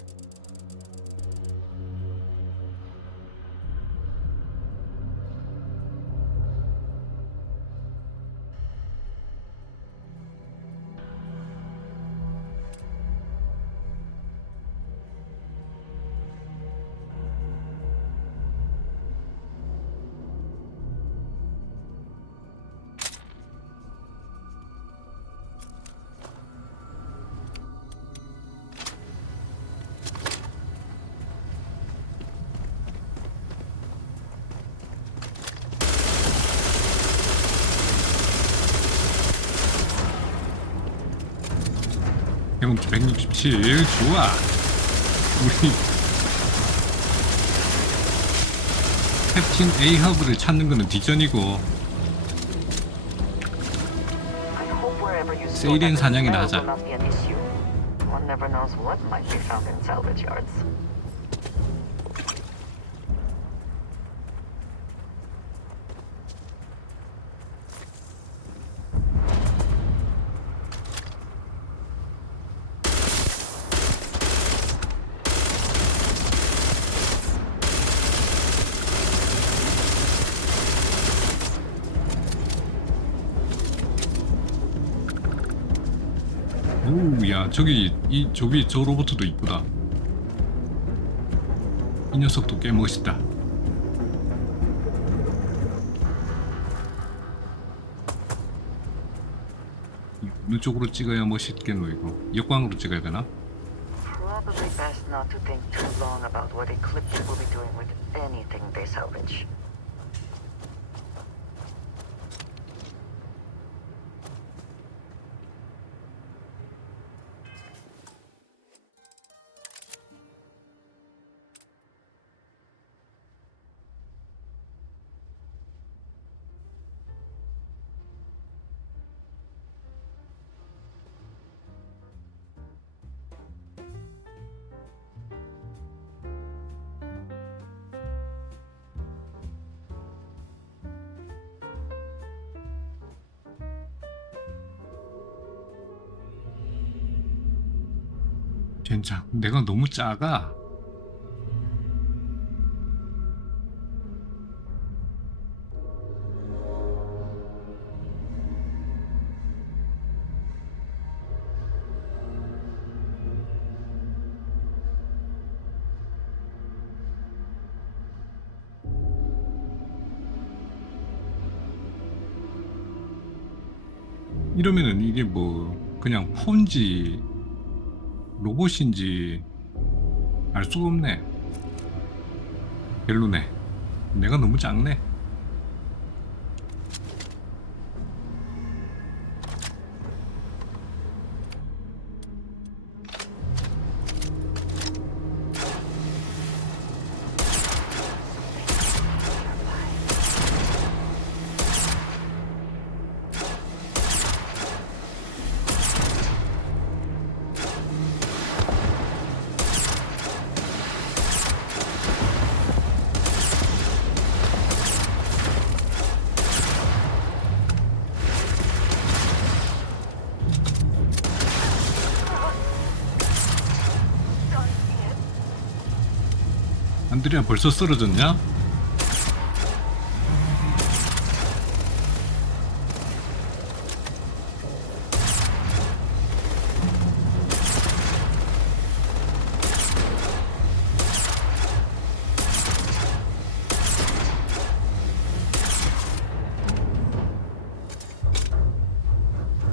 경험치 167 좋아. 우리 캡틴 A 허브를 찾는 거는 뒷전이고 세이렌 사냥이나 하자. One never knows what might be found in salvage yards. 오, 야, 저기 저 로봇도 이쁘다. 이 녀석도 꽤 멋있다. 어느 쪽으로 찍어야 멋있겠노 이거? 역광으로 찍어야 되나? Probably best not to think too long about what Eclipse will be doing with anything they salvage. 젠장, 내가 너무 작아. 이러면은 이게 뭐 그냥 폰지 로봇인지 알 수가 없네. 별로네. 내가 너무 작네. 안드레아 벌써 쓰러졌냐?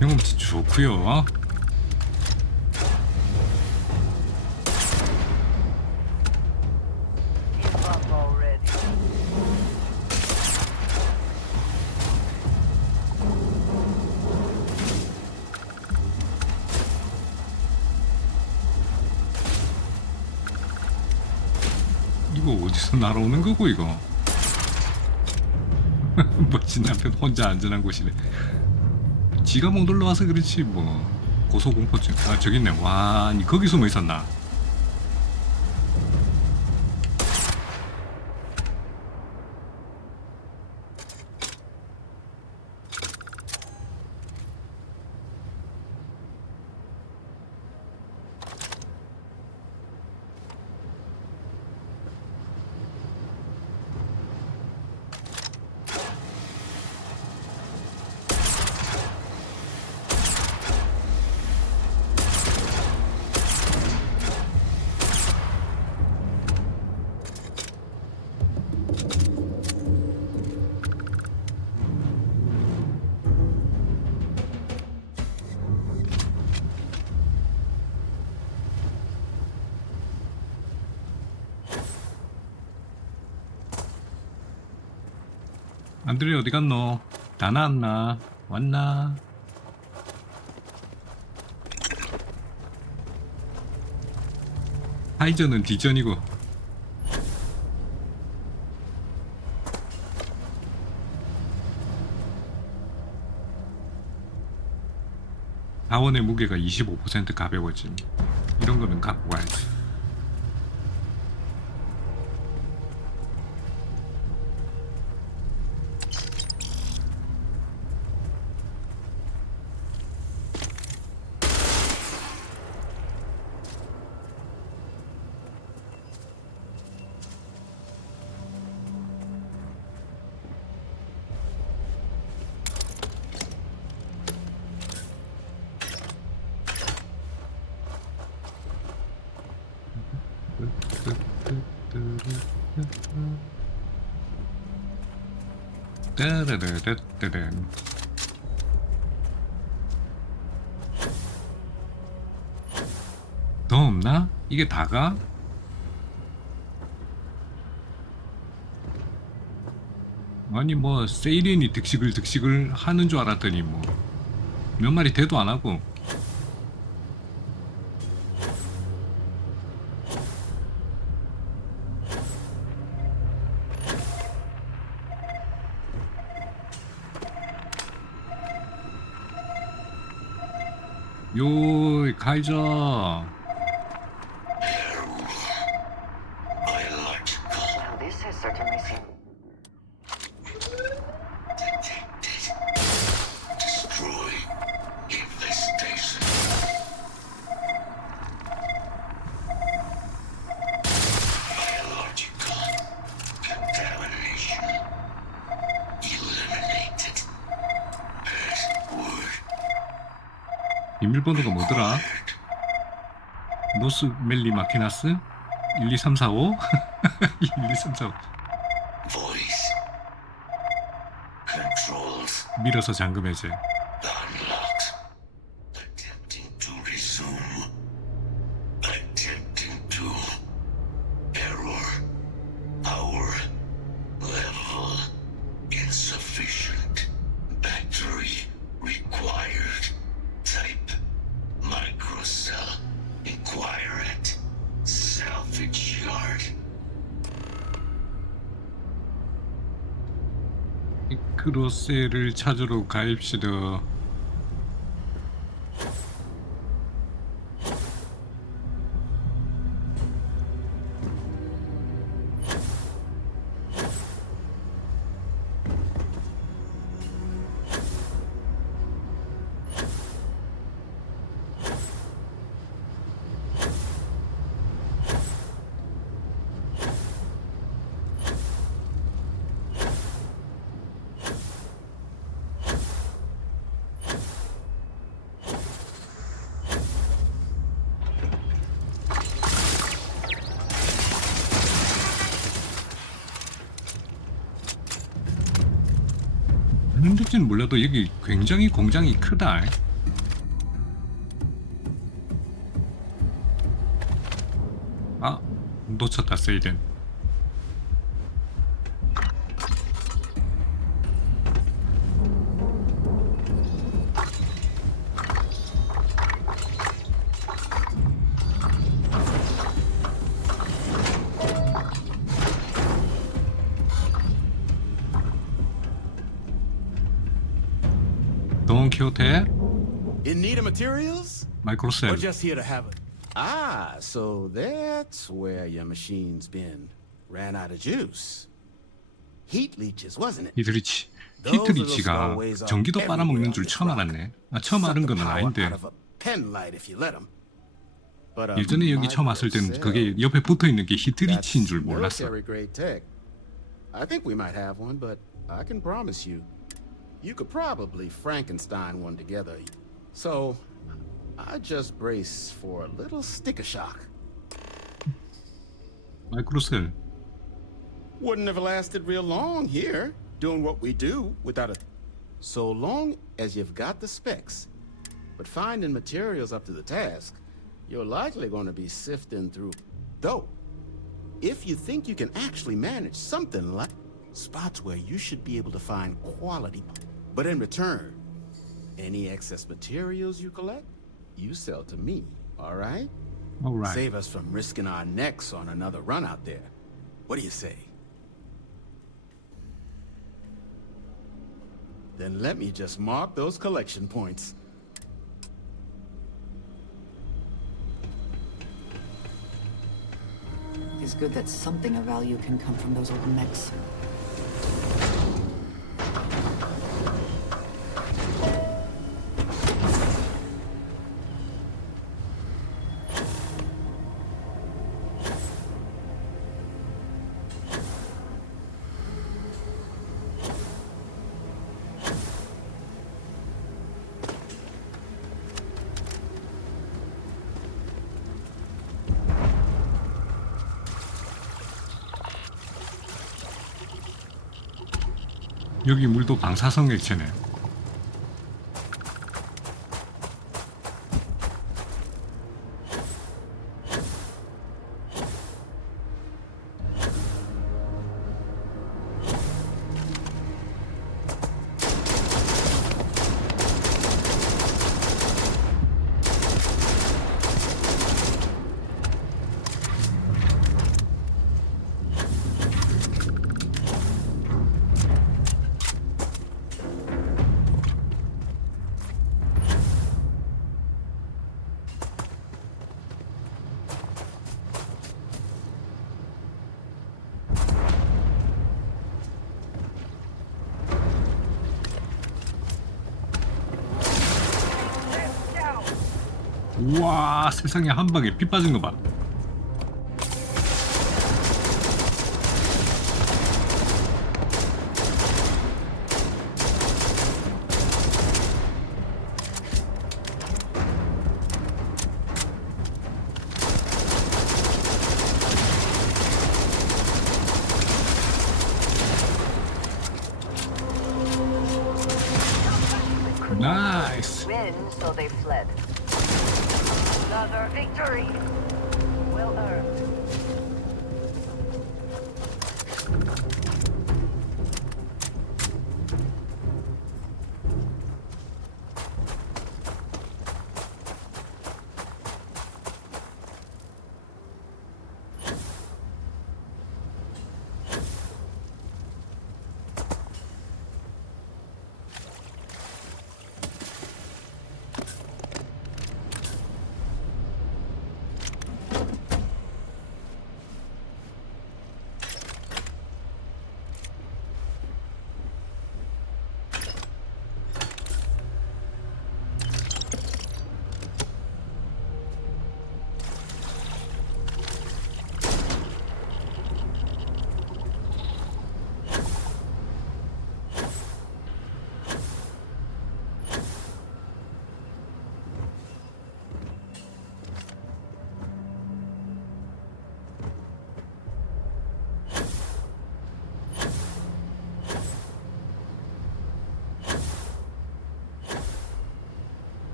경험치 좋구요. 이거 어디서 날아오는 거고 이거? 멋진 남편 혼자 안전한 곳이래. 지가 못 놀러 와서 그렇지 뭐. 고소공포증. 아 저기 있네. 와, 니 거기 숨어 있었나? 안드레 어디 갔노? 다 나왔나? 왔나? 하이전은 뒷전이고. 자원의 무게가 25% 가벼워짐. 이런 거는 갖고 가야지. 따라라라따란. 더 없나? 이게 다가? 아니 뭐 세이렌이 득식을 하는 줄 알았더니 뭐 몇 마리 대도 안 하고. 요 가이저. Well, this has certainly seemed Destroy infestation. Biological contamination. Eliminated. Password. 비밀번호가 뭐더라? 노스 멜리 마키나스 12345 12345 Voice. Controls. 밀어서 잠금 해제. Unlocked. Attempting to resume. Attempting to. Error. Power. Level. Insufficient. Battery. Required. Type. Microcell. Inquire at. Salvage yard. 크로셀을 찾으러 가입시다. 했는지는 몰라도 여기 굉장히 공장이 크다. 아, 놓쳤다 세이덴. 돈 키호테 In need of materials? 마이크로셀. Or just here to have it? Ah, so that's where your machine's been. Ran out of juice. Heat leeches, wasn't it? 히트리치. 히트리치가 전기도 빨아먹는 줄 처음 알았네. 아, 처음 알은 건 아닌데. 예전에 여기 처음 왔을 때는 그게 옆에 붙어있는 게 히트리치인 줄 몰랐어. I think we might have one, but I can promise you, you could probably Frankenstein one together. So, I just brace for a little sticker shock. 마이크로셀. Wouldn't have lasted real long here, doing what we do without a... So long as you've got the specs, but finding materials up to the task, you're likely going to be sifting through... Though, if you think you can actually manage something like... Spots where you should be able to find quality. But in return, any excess materials you collect, you sell to me, all right? All right. Save us from risking our necks on another run out there. What do you say? Then let me just mark those collection points. It's good that something of value can come from those old mechs. 여기 물도 방사성 액체네. 우와, 세상에 한 방에 피 빠진 거 봐. 나이스. Win, so they fled. Another victory. Well earned.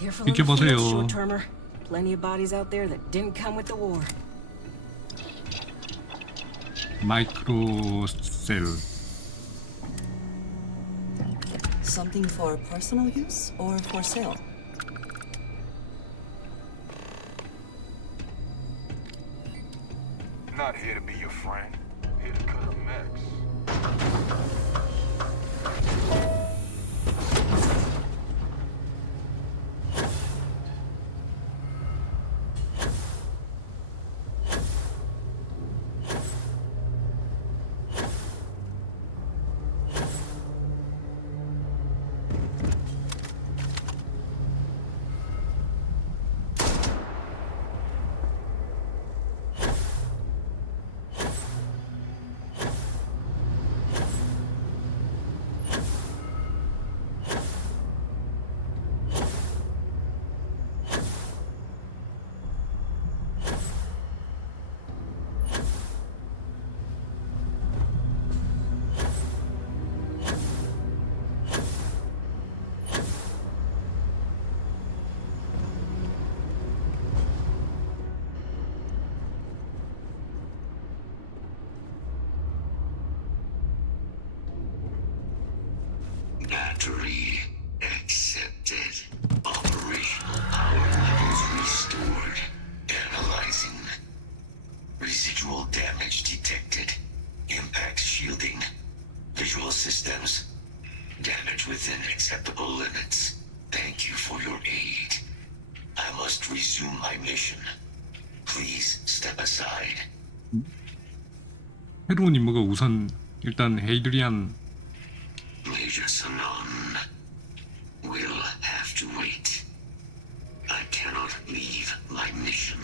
Careful 이렇게 보세요. short-termer. Plenty of bodies out there that didn't come with the war. 마이크로셀. Something for personal use or for sale? Not here to be your friend. Here to cut up mechs. Damage detected. Impact shielding. Visual systems. Damage within acceptable limits. Thank you for your aid. I must resume my mission. Please step aside. 새로운 임무가 우선 일단 헤이드리안 Major Sanon will have to wait. I cannot leave my mission.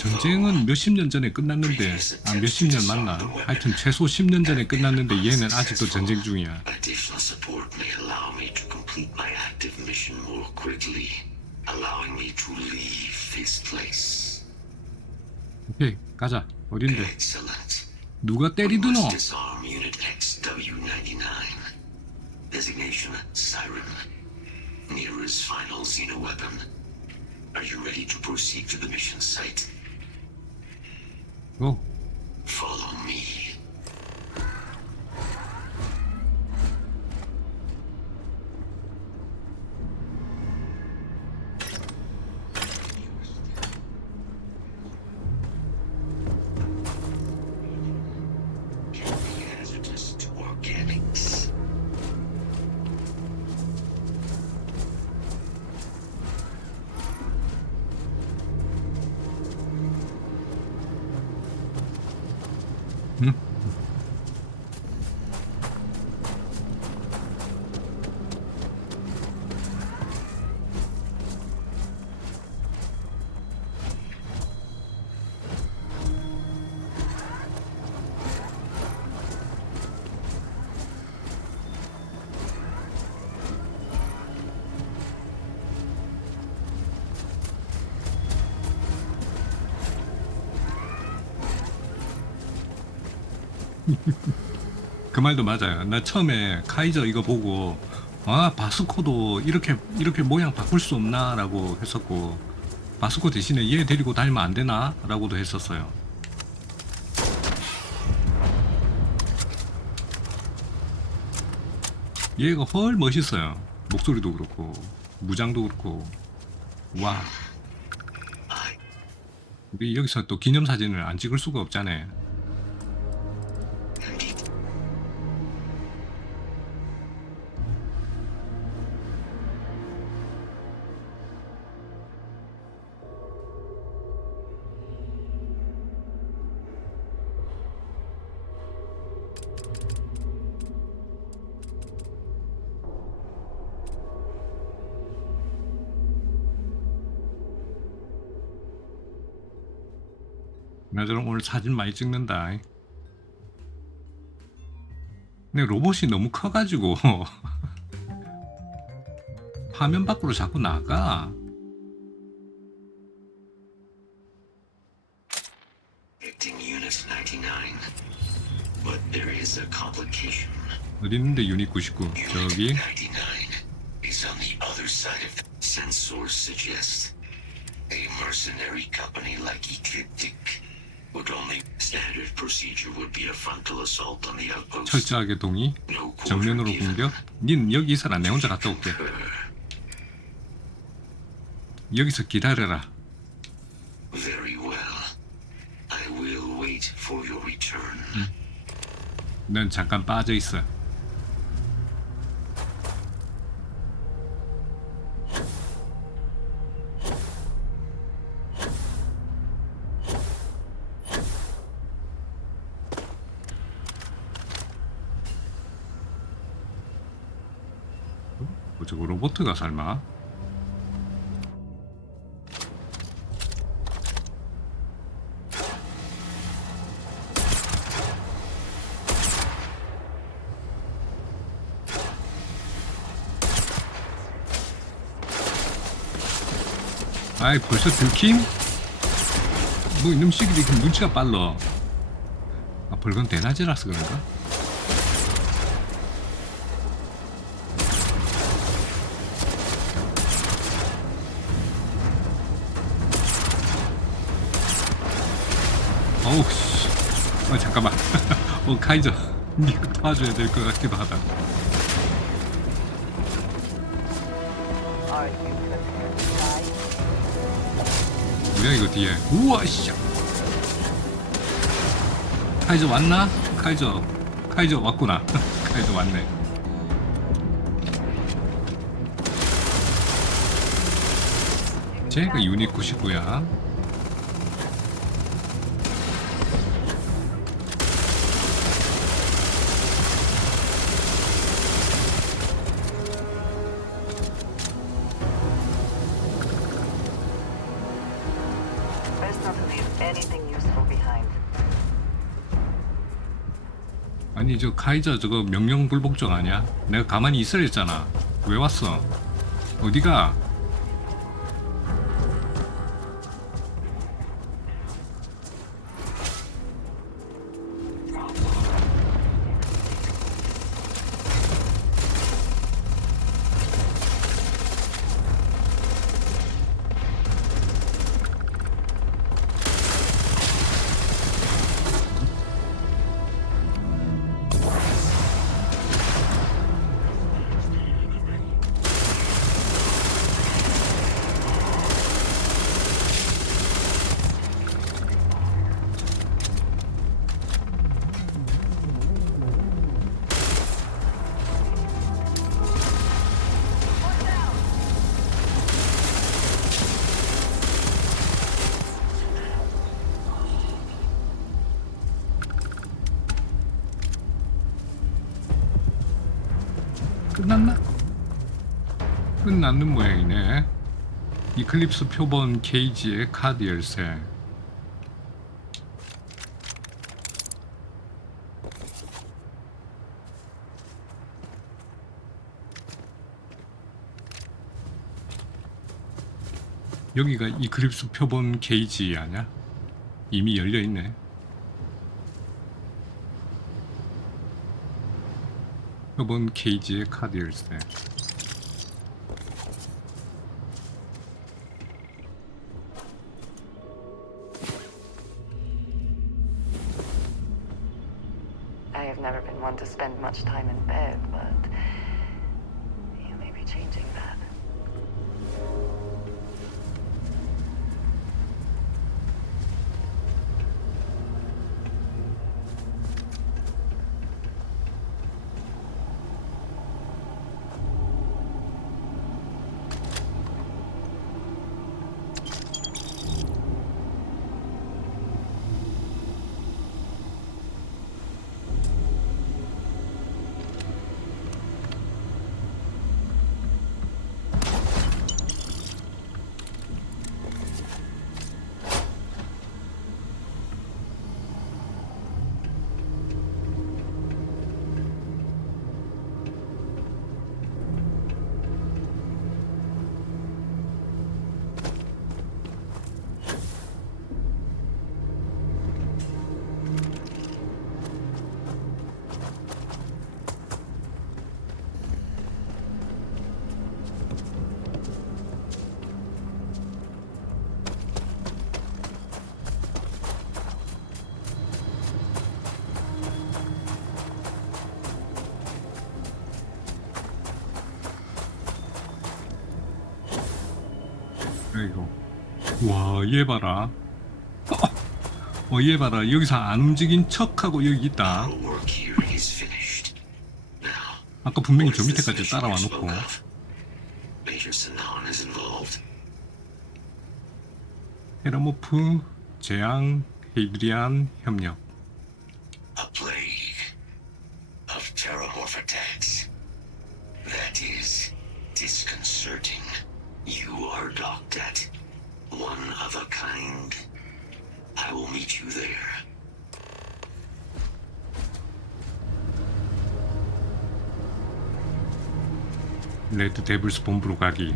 전쟁은 몇십 년 전에 끝났는데 몇십 년 맞나? 하여튼 최소 10년 전에 끝났는데 얘는 아직도 전쟁 중이야. Additional support may allow me to complete my active mission more quickly, allowing me to leave this place. 오케이, 가자. 어딘데? Excellent. 누가 때리드노? Must disarm Unit XW99. Designation Siren. Nearest final Xeno weapon. Are you ready to proceed to the mission site? Go. Follow me. Can be hazardous to organics. 응? 그 말도 맞아요. 나 처음에 카이저 이거 보고 바스코도 이렇게 모양 바꿀 수 없나 라고 했었고, 바스코 대신에 얘 데리고 다니면 안 되나 라고도 했었어요. 얘가 헐 멋있어요. 목소리도 그렇고 무장도 그렇고. 와, 우리 여기서 또 기념사진을 안 찍을 수가 없잖아요. 나처럼 오늘 사진 많이 찍는다. 근데 로봇이 너무 커가지고 화면 밖으로 자꾸 나가. 어디 있는데 유닛 99? 저기. A mercenary company like Ecliptic would only standard procedure would be a frontal assault on the outpost. 철저하게 동의. 정면으로 공격. 닌 여기 있어라. 내 혼자 갔다 올게. 여기서 기다려라. Very well. I will wait for your return. 넌 잠깐 빠져 있어. 저거 로보트가 설마? 아이 벌써 들킴? 뭐 이놈 시기도 이렇게 눈치가 빨라. 아 벌건 대낮이라서 그런가? 어우 씨. 잠깐만. 카이저 니가 도와줘야 될 것 같기도 하다. 뭐야 이거 뒤에. 우와 씨. 카이저 왔나? 카이저 왔구나. 카이저 왔네. 쟤가 유닛 99야. Best not to leave anything useful behind. 아니 저 카이저 저거 명령 불복종 아니야? 내가 가만히 있어야 했잖아. 왜 왔어? 어디가? 끝났나? 끝났는 모양이네. 이클립스 표본 케이지의 카드 열쇠. 여기가 이클립스 표본 케이지 아냐? 이미 열려있네. 표본 케이지의 카드 열쇠. I have never been one to spend much time in bed, but you may be changing that. 이거. 와, 얘 봐라. 얘 봐라. 여기서 안 움직인 척하고 여기 있다. 아까 분명히 저 밑에까지 따라와 놓고. 헤라모프, 재앙, 헤이드리안 협력. A plague of terramorph attacks. That is disconcerting. You are docked at one of a kind. I will meet you there. 레드 데블스 본부로 가기.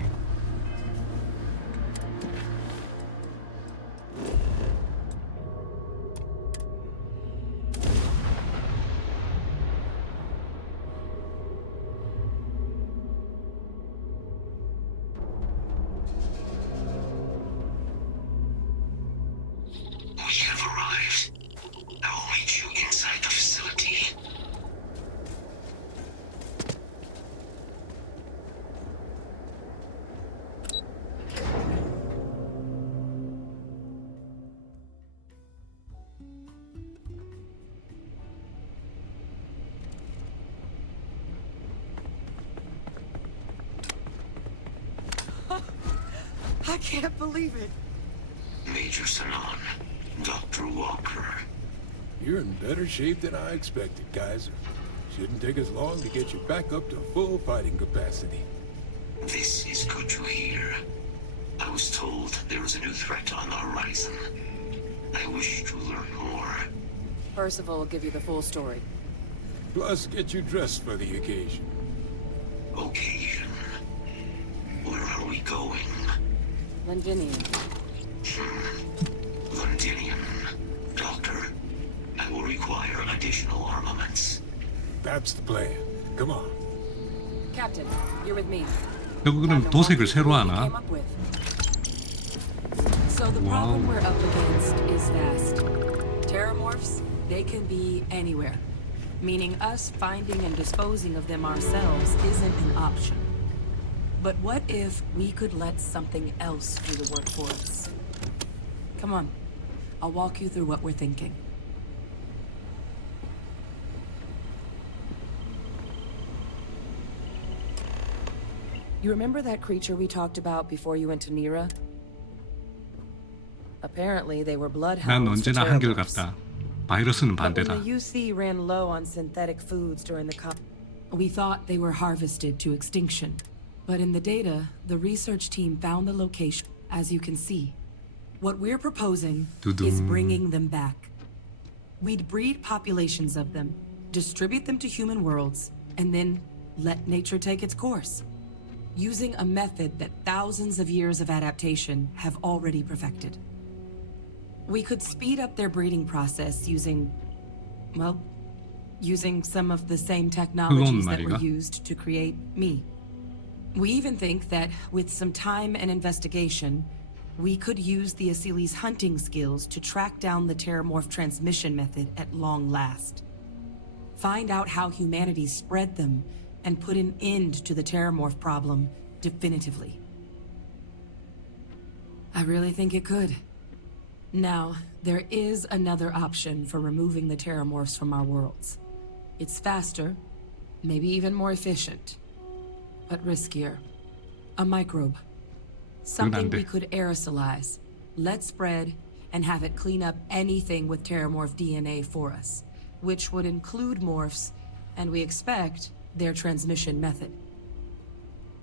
can't believe it. Major Sanon, Dr. Walker. You're in better shape than I expected, Kaiser. Shouldn't take us long to get you back up to full fighting capacity. This is good to hear. I was told there was a new threat on the horizon. I wish to learn more. Percival will give you the full story. Plus, get you dressed for the occasion. Occasion? Where are we going? Londinium. Londinium. Doctor, I will require additional armaments. That's the plan. Come on. Captain, you're with me. 결국 그럼 도색을 새로 하나? So the problem we're up against is vast. Terramorphs, they can be anywhere. Meaning us finding and disposing of them ourselves isn't an option. But what if we could let something else do the work for us? Come on, I'll walk you through what we're thinking. You remember that creature we talked about before you went to Nira? Apparently they were bloodhounds. 난 언제나 한결같다. 바이러스는 But 반대다. when the UC ran low on synthetic foods during the we thought they were harvested to extinction. But in the data, the research team found the location, as you can see. What we're proposing is bringing them back. We'd breed populations of them, distribute them to human worlds, and then let nature take its course. Using a method that thousands of years of adaptation have already perfected. We could speed up their breeding process using, well, using some of the same technologies that were used to create me. We even think that with some time and investigation, we could use the Asili's hunting skills to track down the Terramorph transmission method at long last. Find out how humanity spread them and put an end to the Terramorph problem definitively. I really think it could. Now, there is another option for removing the Terramorphs from our worlds. It's faster, maybe even more efficient, but riskier. A microbe. Something we could aerosolize, let spread, and have it clean up anything with Terramorph DNA for us, which would include morphs, and we expect their transmission method.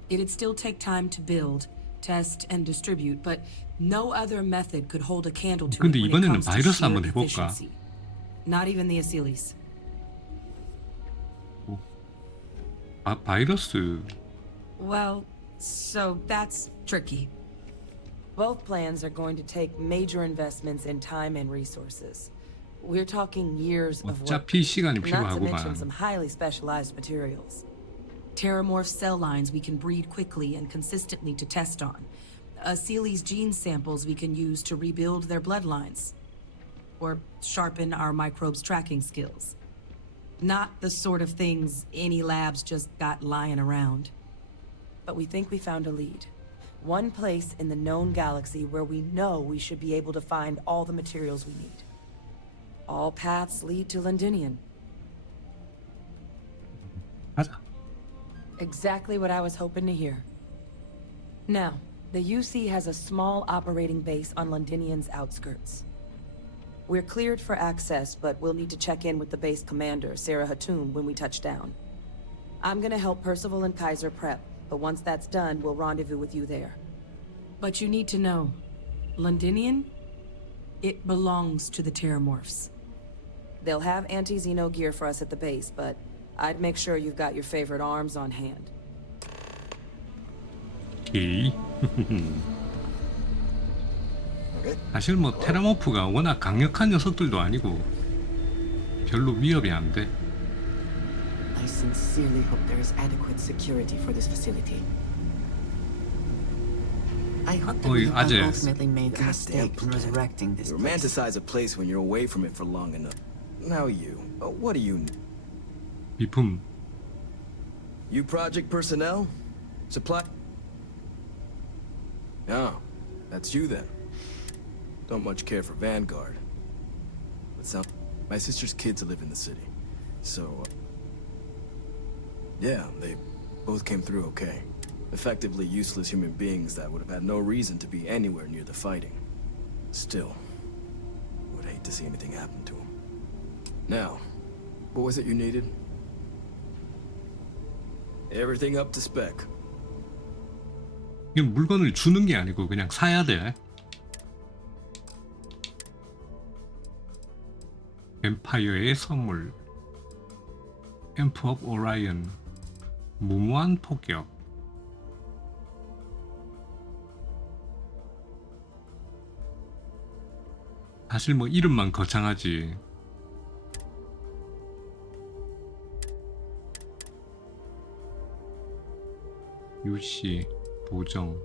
It'd still take time to build, test, and distribute, but no other method could hold a candle to it 근데 when it 이번에는 comes to 바이러스 sheer 한번 해볼까? efficiency. Not even the Asilis. 바이러스. Well, so that's tricky. Both plans are going to take major investments in time and resources. We're talking years of work, 어차피 시간이 not to mention 필요하구만. some highly specialized materials. Terramorph cell lines we can breed quickly and consistently to test on. Asili's gene samples we can use to rebuild their bloodlines. Or sharpen our microbes' tracking skills. Not the sort of things any labs just got lying around. But we think we found a lead. One place in the known galaxy where we know we should be able to find all the materials we need. All paths lead to Londinium. 가자. Exactly what I was hoping to hear. Now, the UC has a small operating base on Londinium's outskirts. We're cleared for access, but we'll need to check in with the base commander, Sarah Hatum, when we touch down. I'm gonna help Percival and Kaiser prep, but once that's done, we'll rendezvous with you there. But you need to know, Londinium, it belongs to the Terramorphs. They'll have anti-Xeno gear for us at the base, but I'd make sure you've got your favorite arms on hand. 오케이. 사실 뭐 테라모프가 워낙 강력한 녀석들도 아니고 별로 위협이 안 돼. I sincerely hope there is adequate security for this facility. I hope that we have ultimately made a mistake in resurrecting this You romanticize a place when you're away from it for long enough. Now you, what do you... 비품. You project personnel? Supply? Oh, that's you then. Don't much care for Vanguard. But some... My sister's kids live in the city. So... yeah, they both came through okay. Effectively useless human beings that would have had no reason to be anywhere near the fighting. Still, would hate to see anything happen to them. Now, what was it you needed? Everything up to spec. 이 물건을 주는 게 아니고 그냥 사야 돼. 뱀파이어의 선물. 앰프 업 오라이언. 무모한 폭격. 사실 뭐 이름만 거창하지. 유씨, 보정.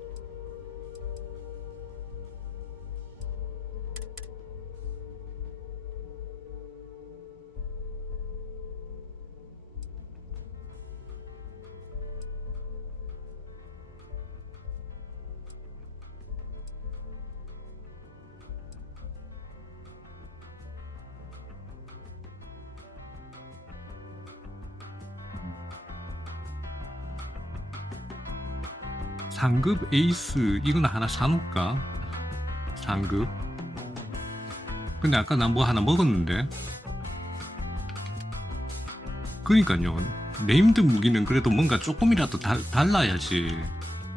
상급 에이스 이건 하나 사놓을까? 상급. 근데 아까 난 뭐 하나 먹었는데. 그러니까요. 네임드 무기는 그래도 뭔가 조금이라도 달라야지.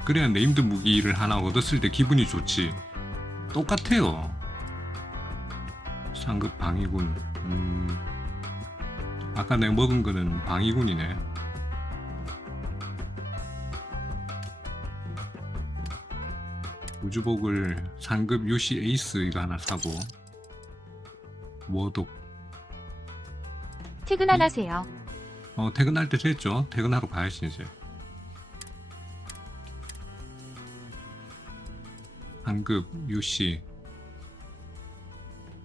그래야 네임드 무기를 하나 얻었을 때 기분이 좋지. 똑같아요. 상급 방위군. 아까 내가 먹은 거는 방위군이네. 우주복을 상급 유시 에이스 이거 하나 사고. 워독. 퇴근 안 하세요? 퇴근할 때 됐죠. 퇴근하러 가야지 이제. 상급 유시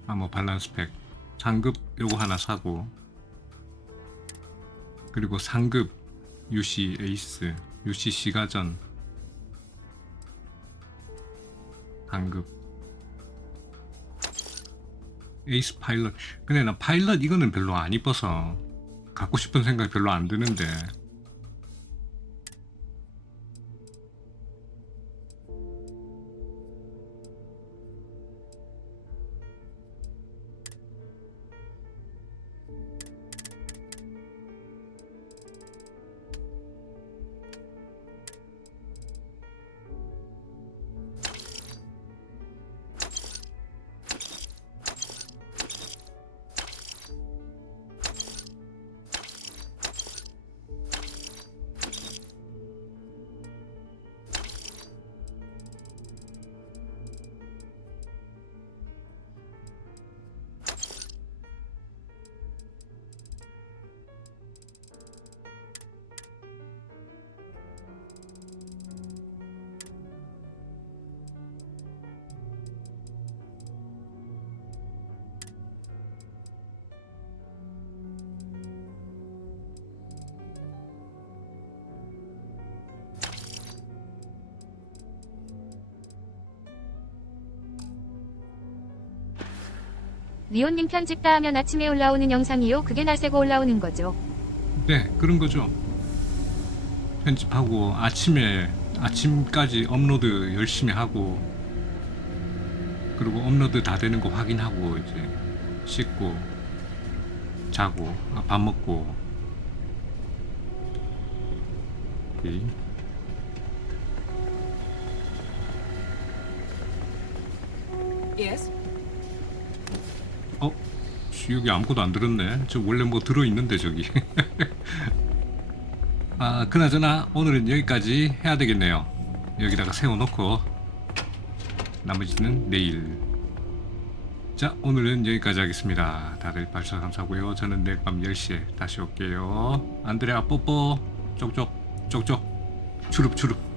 아뭐 밸런스 팩. 상급 요거 하나 사고. 그리고 상급 유시 에이스 유시 시가전 상급 에이스 파일럿. 근데 나 파일럿 이거는 별로 안 이뻐서 갖고 싶은 생각 별로 안 드는데. 리온님 편집 다 하면 아침에 올라오는 영상이요? 그게 날 새고 올라오는 거죠? 네, 그런 거죠. 편집하고 아침까지 업로드 열심히 하고, 그리고 업로드 다 되는 거 확인하고 이제 씻고 자고 밥 먹고. 오케이. Yes. 여기 아무것도 안 들었네. 저 원래 뭐 들어있는데 저기. 그나저나 오늘은 여기까지 해야 되겠네요. 여기다가 세워놓고 나머지는 내일. 자, 오늘은 여기까지 하겠습니다. 다들 봐주셔서 감사하고요. 저는 내일 밤 10시에 다시 올게요. 안드레아 뽀뽀. 쪽쪽 쪽쪽. 추릅 추릅.